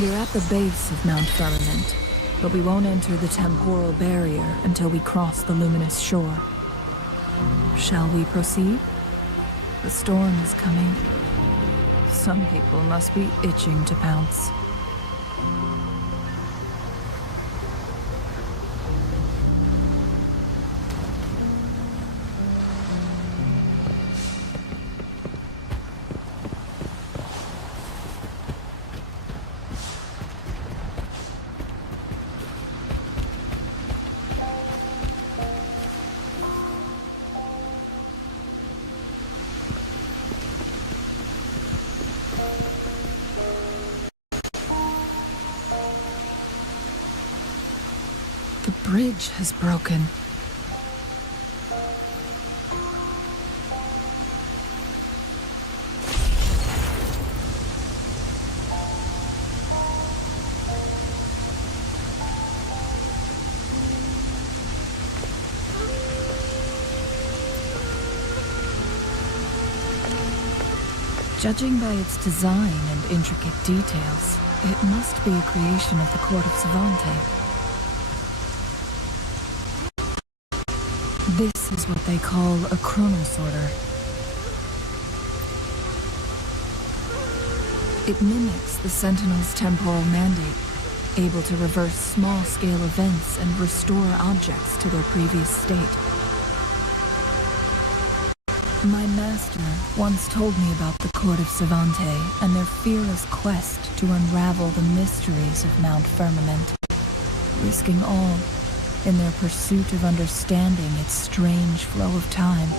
You're at the base of Mount Firmament, but we won't enter the temporal barrier until we cross the luminous shore. Shall we proceed? The storm is coming. Some people must be itching to pounce. The bridge has broken. Judging by its design and intricate details, it must be a creation of the court of Savante. This is what they call a chronosorter. It mimics the Sentinel's temporal mandate, able to reverse small-scale events and restore objects to their previous state. My master once told me about the court of Savante and their fearless quest to unravel the mysteries of Mount Firmament, risking all in their pursuit of understanding its strange flow of time.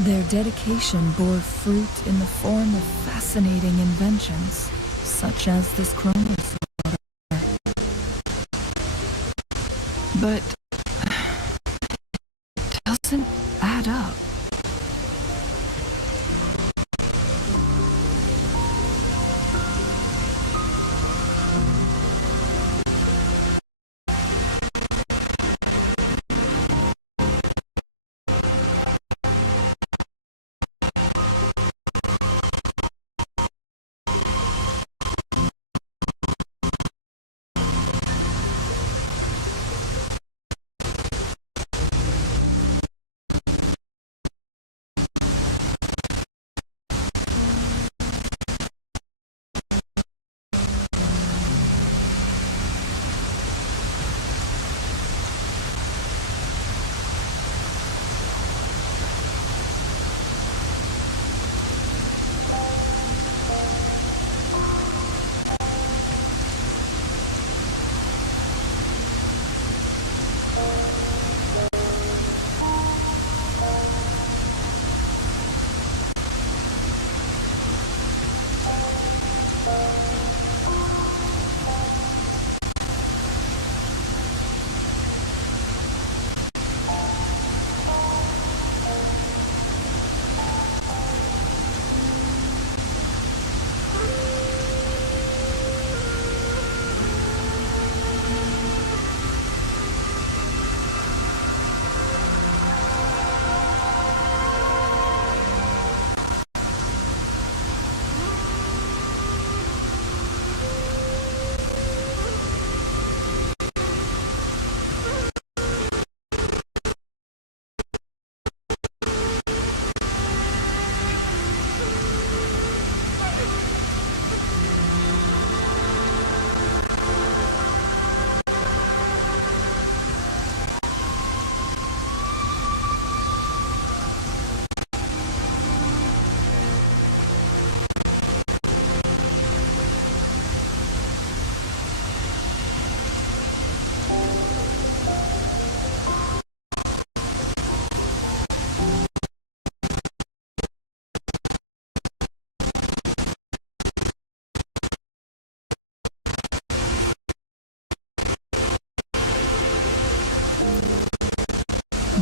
Their dedication bore fruit in the form of fascinating inventions, such as this chronos. But it doesn't add up.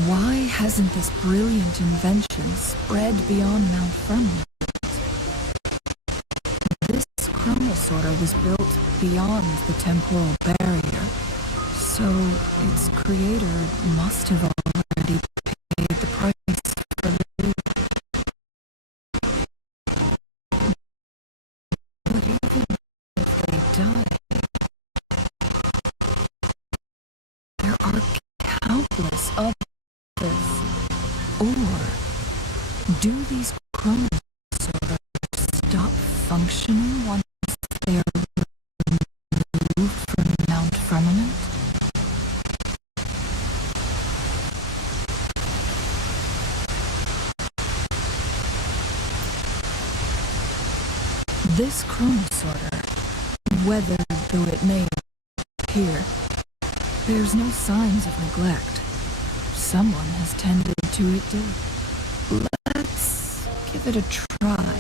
Why hasn't this brilliant invention spread beyond Mount Firmament? This chronosorter was built beyond the temporal barrier, so its creator must have already paid the price for the. But even if they die, there are countless others. Or do these chronosorters stop functioning once they are removed from Mount Firmament? This chronosorter, weathered though it may appear, bears no signs of neglect. Someone has tended to it too. Let's give it a try.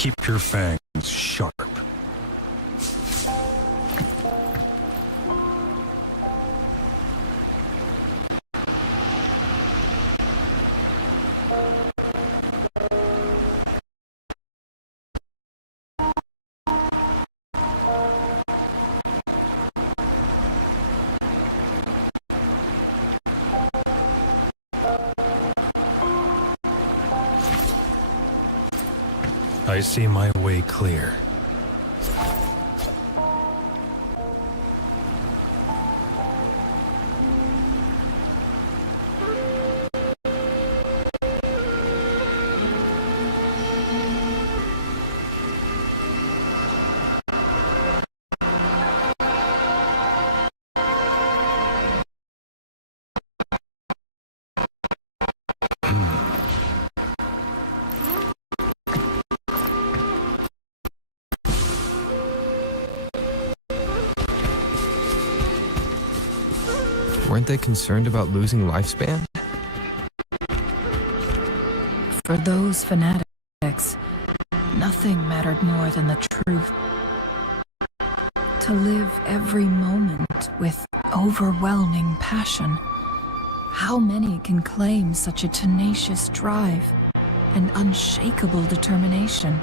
Keep your fangs sharp. I see my way clear. Weren't they concerned about losing lifespan? For those fanatics, nothing mattered more than the truth. To live every moment with overwhelming passion. How many can claim such a tenacious drive and unshakable determination?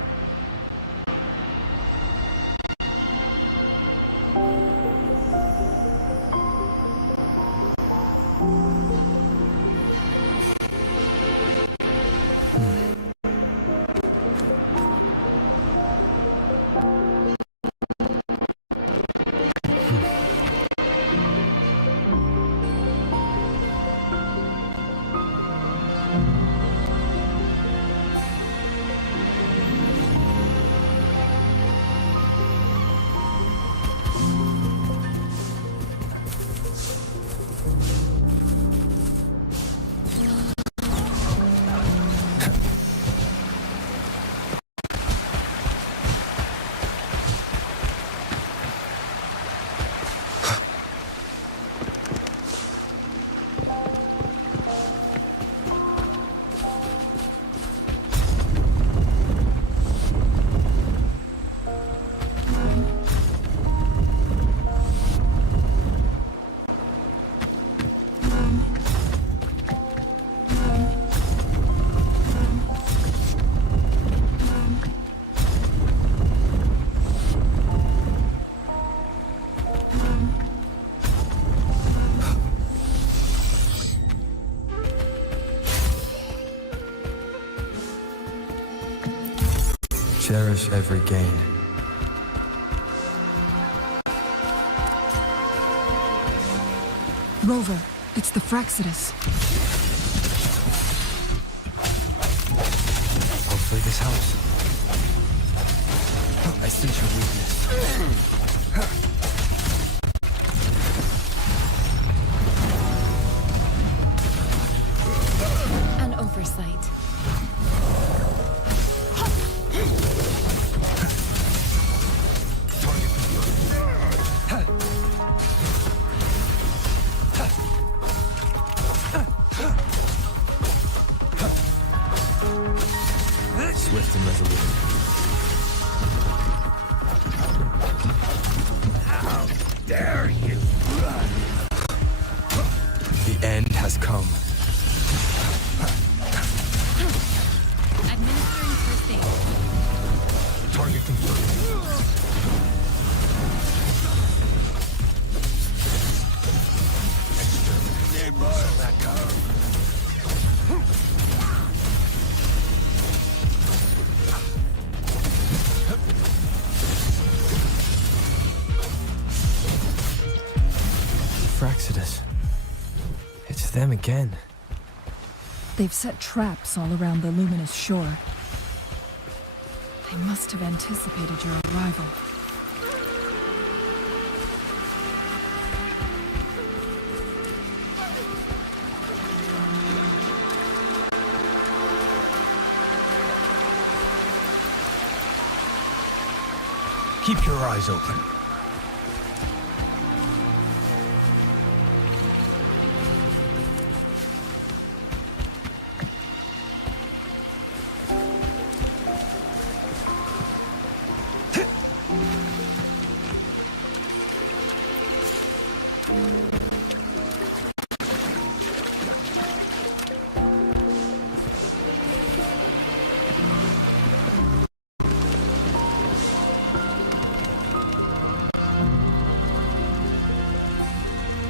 Cherish every gain. Rover, it's the Fraxidus. Hopefully this helps. I sense your weakness. An oversight. Swift and resolute. How dare you! The end has come. Administering first aid. Target confirmed. Fraxidus. It's them again. They've set traps all around the luminous shore. They must have anticipated your arrival. Keep your eyes open.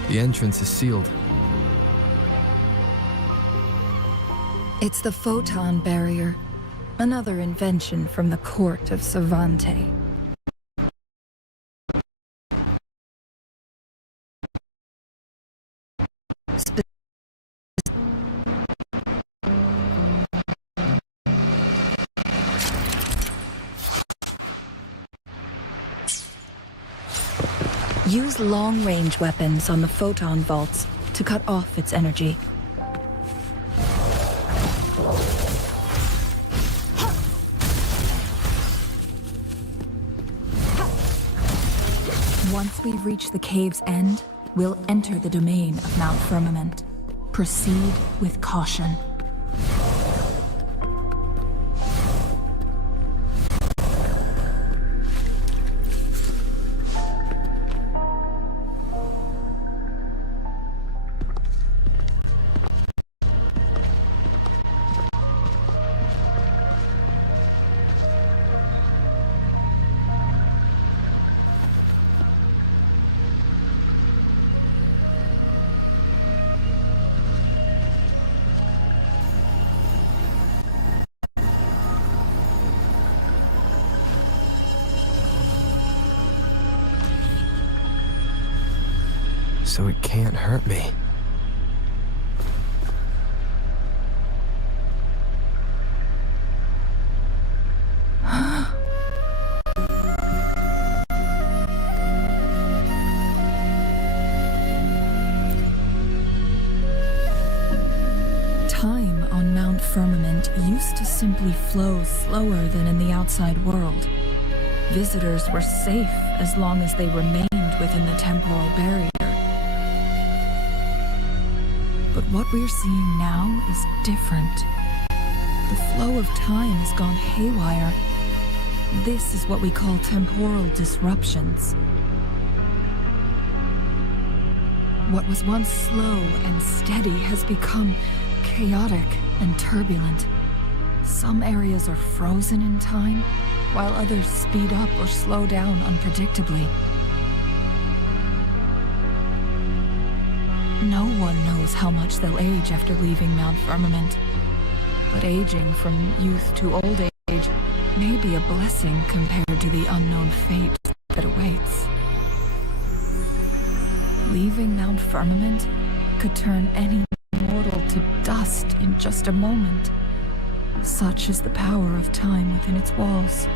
The entrance is sealed. It's the photon barrier, another invention from the court of Savante. Use long-range weapons on the photon vaults to cut off its energy. Once we reach the cave's end, we'll enter the domain of Mount Firmament. Proceed with caution. So it can't hurt me. Time on Mount Firmament used to simply flow slower than in the outside world. Visitors were safe as long as they remained within the temporal barrier. But what we're seeing now is different. The flow of time has gone haywire. This is what we call temporal disruptions. What was once slow and steady has become chaotic and turbulent. Some areas are frozen in time, while others speed up or slow down unpredictably. No one knows how much they'll age after leaving Mount Firmament. But aging from youth to old age may be a blessing compared to the unknown fate that awaits. Leaving Mount Firmament could turn any mortal to dust in just a moment. Such is the power of time within its walls.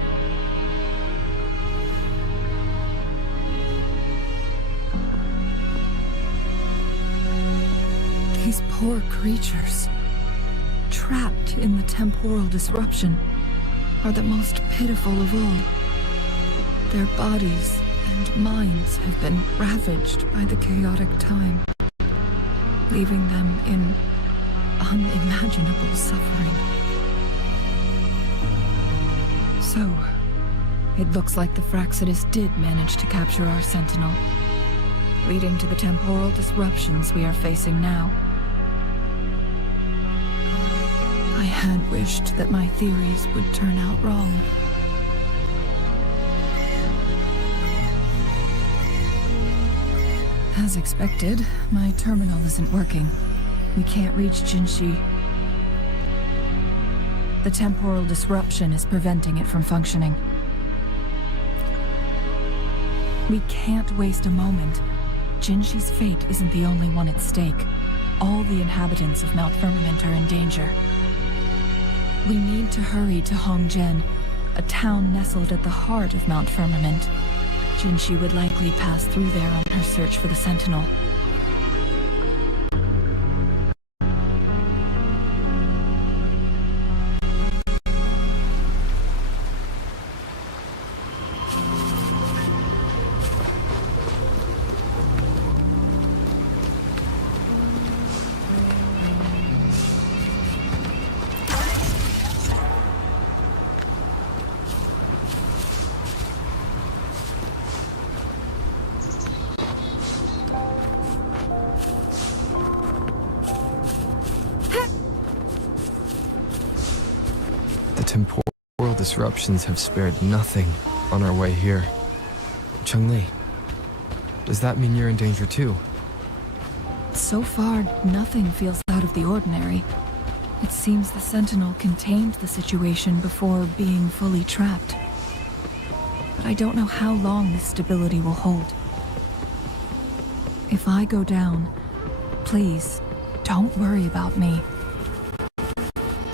These poor creatures, trapped in the temporal disruption, are the most pitiful of all. Their bodies and minds have been ravaged by the chaotic time, leaving them in unimaginable suffering. So, it looks like the Fraxidus did manage to capture our Sentinel, leading to the temporal disruptions we are facing now. I had wished that my theories would turn out wrong. As expected, my terminal isn't working. We can't reach Jinshi. The temporal disruption is preventing it from functioning. We can't waste a moment. Jinshi's fate isn't the only one at stake. All the inhabitants of Mount Firmament are in danger. We need to hurry to Hongjian, a town nestled at the heart of Mount Firmament. Jinshi would likely pass through there on her search for the Sentinel. Temporal disruptions have spared nothing on our way here. Cheng-Li, does that mean you're in danger too? So far, nothing feels out of the ordinary. It seems the Sentinel contained the situation before being fully trapped. But I don't know how long this stability will hold. If I go down, please, don't worry about me.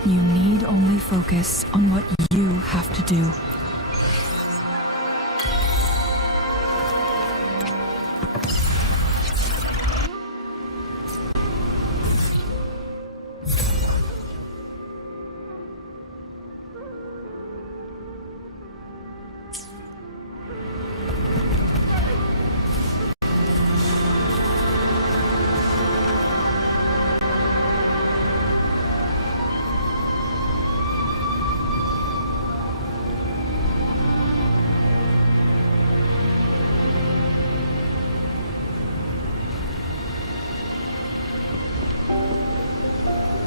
You need only focus on what you have to do.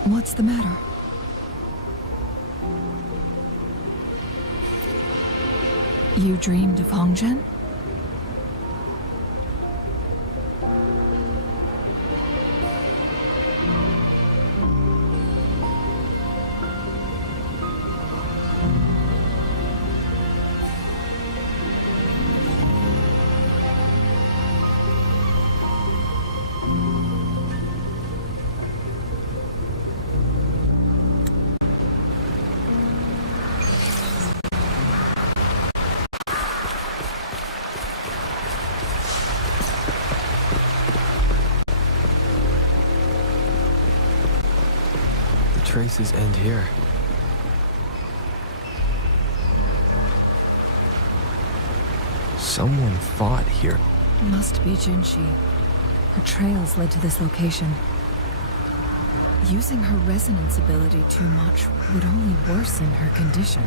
What's the matter? You dreamed of Hongzhen? Traces end here. Someone fought here. Must be Jinshi. Her trails led to this location. Using her resonance ability too much would only worsen her condition.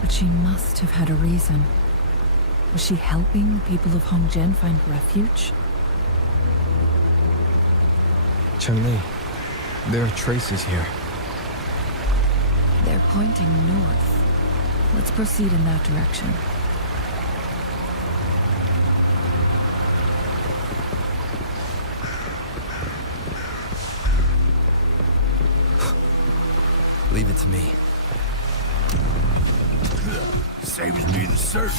But she must have had a reason. Was she helping the people of Hongzhen find refuge? Chun-Li, there are traces here. They're pointing north. Let's proceed in that direction. Leave it to me. Saves me the search.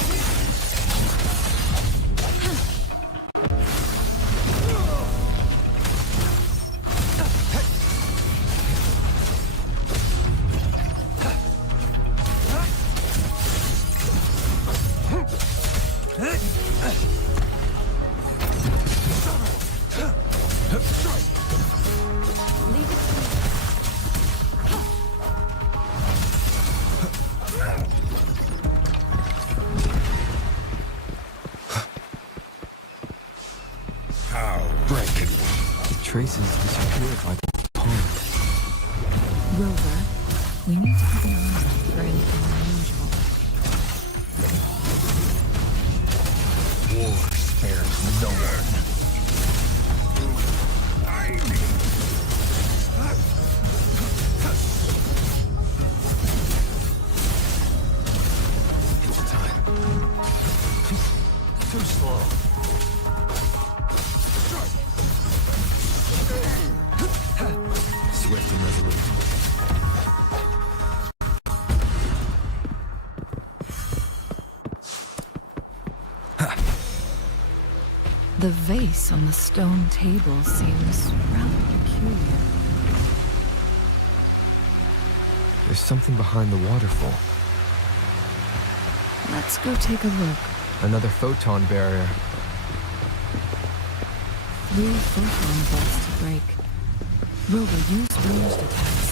Traces disappeared like a pond. Rover, we need to keep an eye out for anything unusual. War spares no one. It's time. Too slow. Swift and resolute. The vase on the stone table seems rather peculiar. There's something behind the waterfall. Let's go take a look. Another photon barrier. 3 photon bolts to break. Rover, use ranged attacks.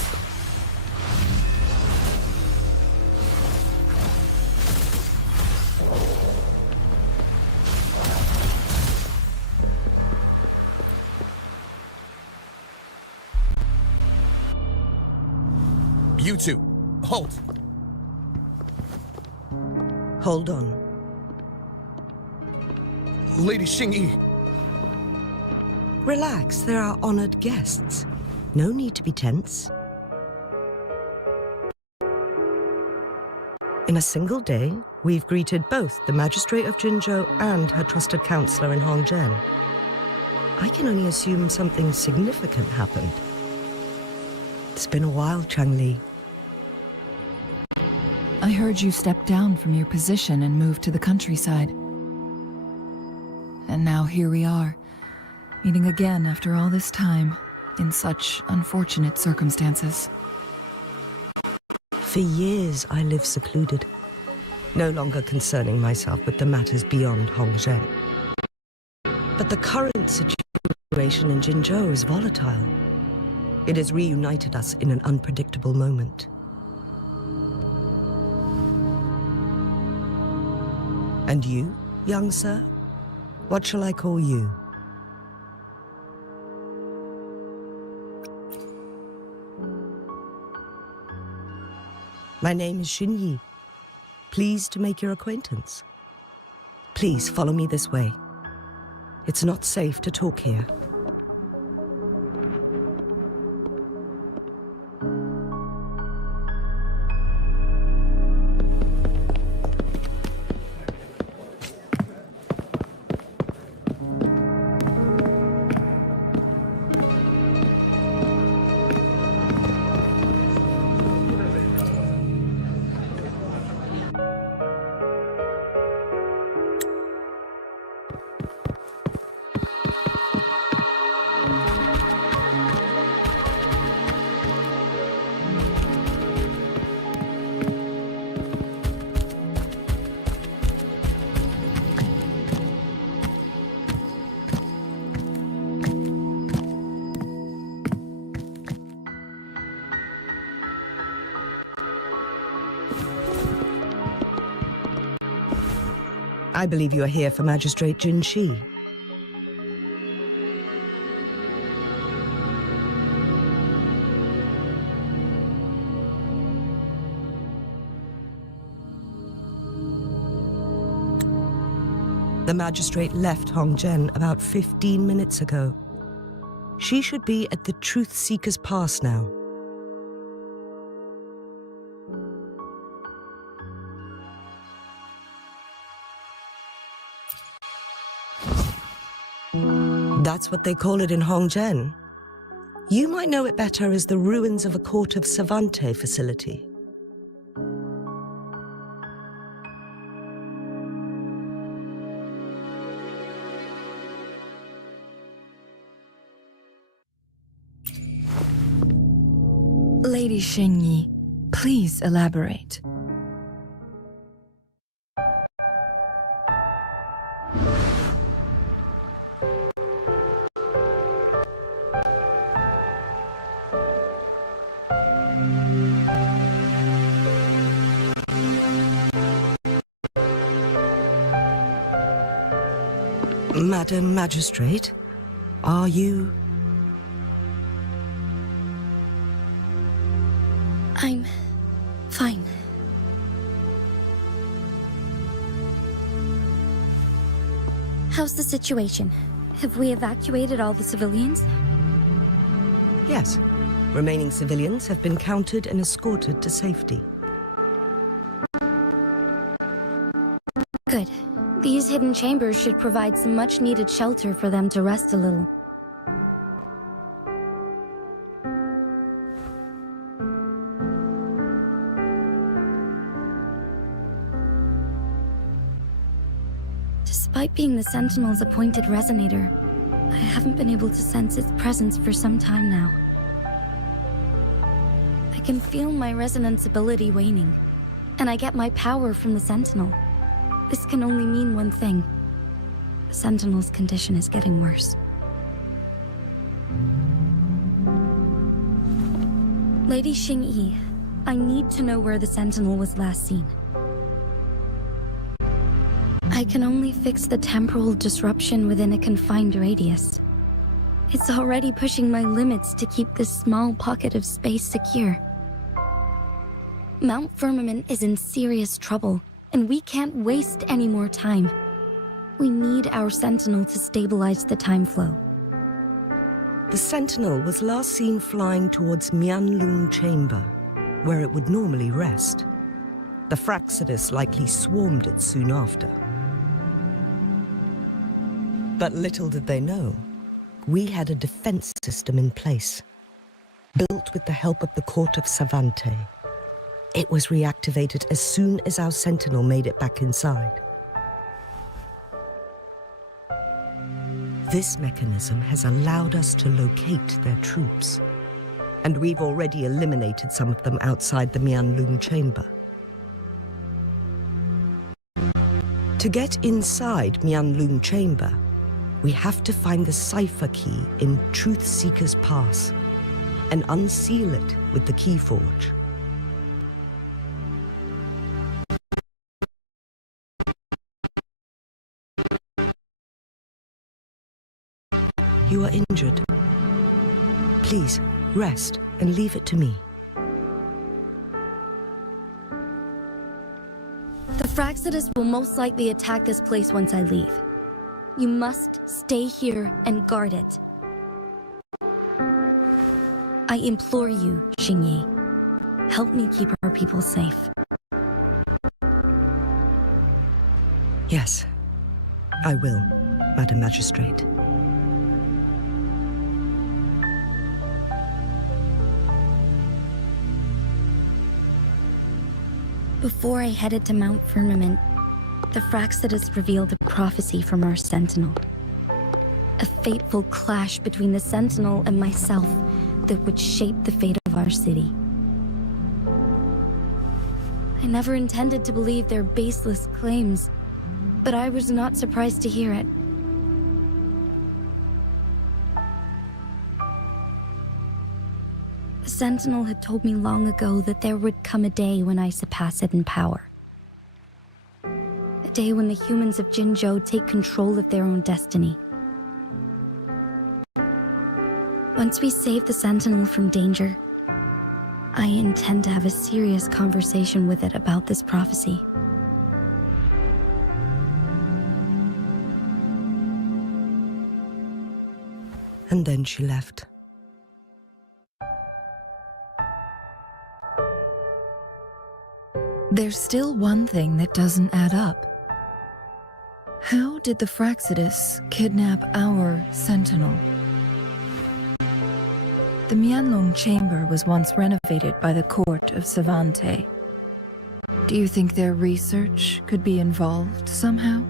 You two, halt! Hold on. Lady Xingyi. Relax, there are honored guests. No need to be tense. In a single day, we've greeted both the Magistrate of Jinzhou and her trusted counselor in Hongzhen. I can only assume something significant happened. It's been a while, Changli. I heard you stepped down from your position and moved to the countryside. And now here we are, meeting again after all this time, in such unfortunate circumstances. For years, I lived secluded, no longer concerning myself with the matters beyond Hongzhen. But the current situation in Jinzhou is volatile. It has reunited us in an unpredictable moment. And you, young sir? What shall I call you? My name is Xinyi. Pleased to make your acquaintance. Please follow me this way. It's not safe to talk here. I believe you are here for Magistrate Jin Shi. The magistrate left Hongzhen about 15 minutes ago. She should be at the Truth Seeker's Pass now. That's what they call it in Hongzhen. You might know it better as the ruins of a Court of Savante facility. Lady Xingyi, please elaborate. Madam Magistrate, are you... I'm fine. How's the situation? Have we evacuated all the civilians? Yes. Remaining civilians have been counted and escorted to safety. Good. These hidden chambers should provide some much-needed shelter for them to rest a little. Despite being the Sentinel's appointed resonator, I haven't been able to sense its presence for some time now. I can feel my resonance ability waning, and I get my power from the Sentinel. This can only mean one thing. The Sentinel's condition is getting worse. Lady Xingyi, I need to know where the Sentinel was last seen. I can only fix the temporal disruption within a confined radius. It's already pushing my limits to keep this small pocket of space secure. Mount Firmament is in serious trouble, and we can't waste any more time. We need our Sentinel to stabilize the time flow. The Sentinel was last seen flying towards Mianlun Chamber, where it would normally rest. The Fraxidus likely swarmed it soon after. But little did they know, we had a defense system in place, built with the help of the court of Savante. It was reactivated as soon as our sentinel made it back inside. This mechanism has allowed us to locate their troops, and we've already eliminated some of them outside the Mianlun chamber. To get inside Mianlun chamber, we have to find the cipher key in Truth Seeker's Pass and unseal it with the Keyforge. You are injured. Please, rest and leave it to me. The Fraxidus will most likely attack this place once I leave. You must stay here and guard it. I implore you, Xingyi. Help me keep our people safe. Yes, I will, Madam Magistrate. Before I headed to Mount Firmament, the Fraxidus revealed a prophecy from our Sentinel. A fateful clash between the Sentinel and myself that would shape the fate of our city. I never intended to believe their baseless claims, but I was not surprised to hear it. The Sentinel had told me long ago that there would come a day when I surpass it in power. A day when the humans of Jinzhou take control of their own destiny. Once we save the Sentinel from danger, I intend to have a serious conversation with it about this prophecy. And then she left. There's still one thing that doesn't add up. How did the Fraxidus kidnap our Sentinel? The Mianlong chamber was once renovated by the court of Savante. Do you think their research could be involved somehow?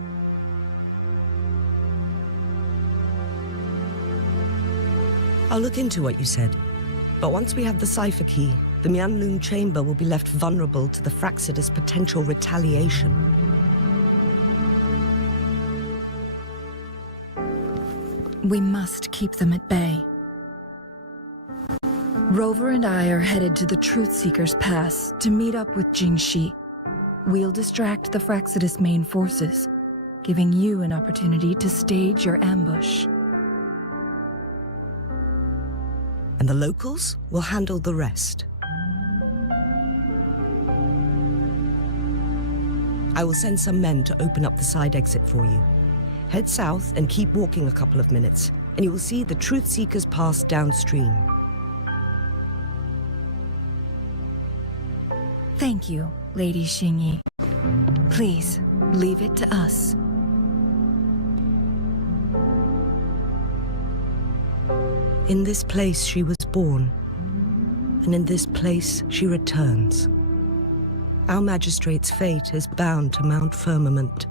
I'll look into what you said. But once we have the cipher key, the Mianlun chamber will be left vulnerable to the Fraxidus' potential retaliation. We must keep them at bay. Rover and I are headed to the Truth Seeker's Pass to meet up with Jingxi. We'll distract the Fraxidus' main forces, giving you an opportunity to stage your ambush. And the locals will handle the rest. I will send some men to open up the side exit for you. Head south and keep walking a couple of minutes, and you will see the Truth Seeker's Pass downstream. Thank you, Lady Xingyi. Please, leave it to us. In this place she was born, and in this place she returns. Our magistrate's fate is bound to Mount Firmament.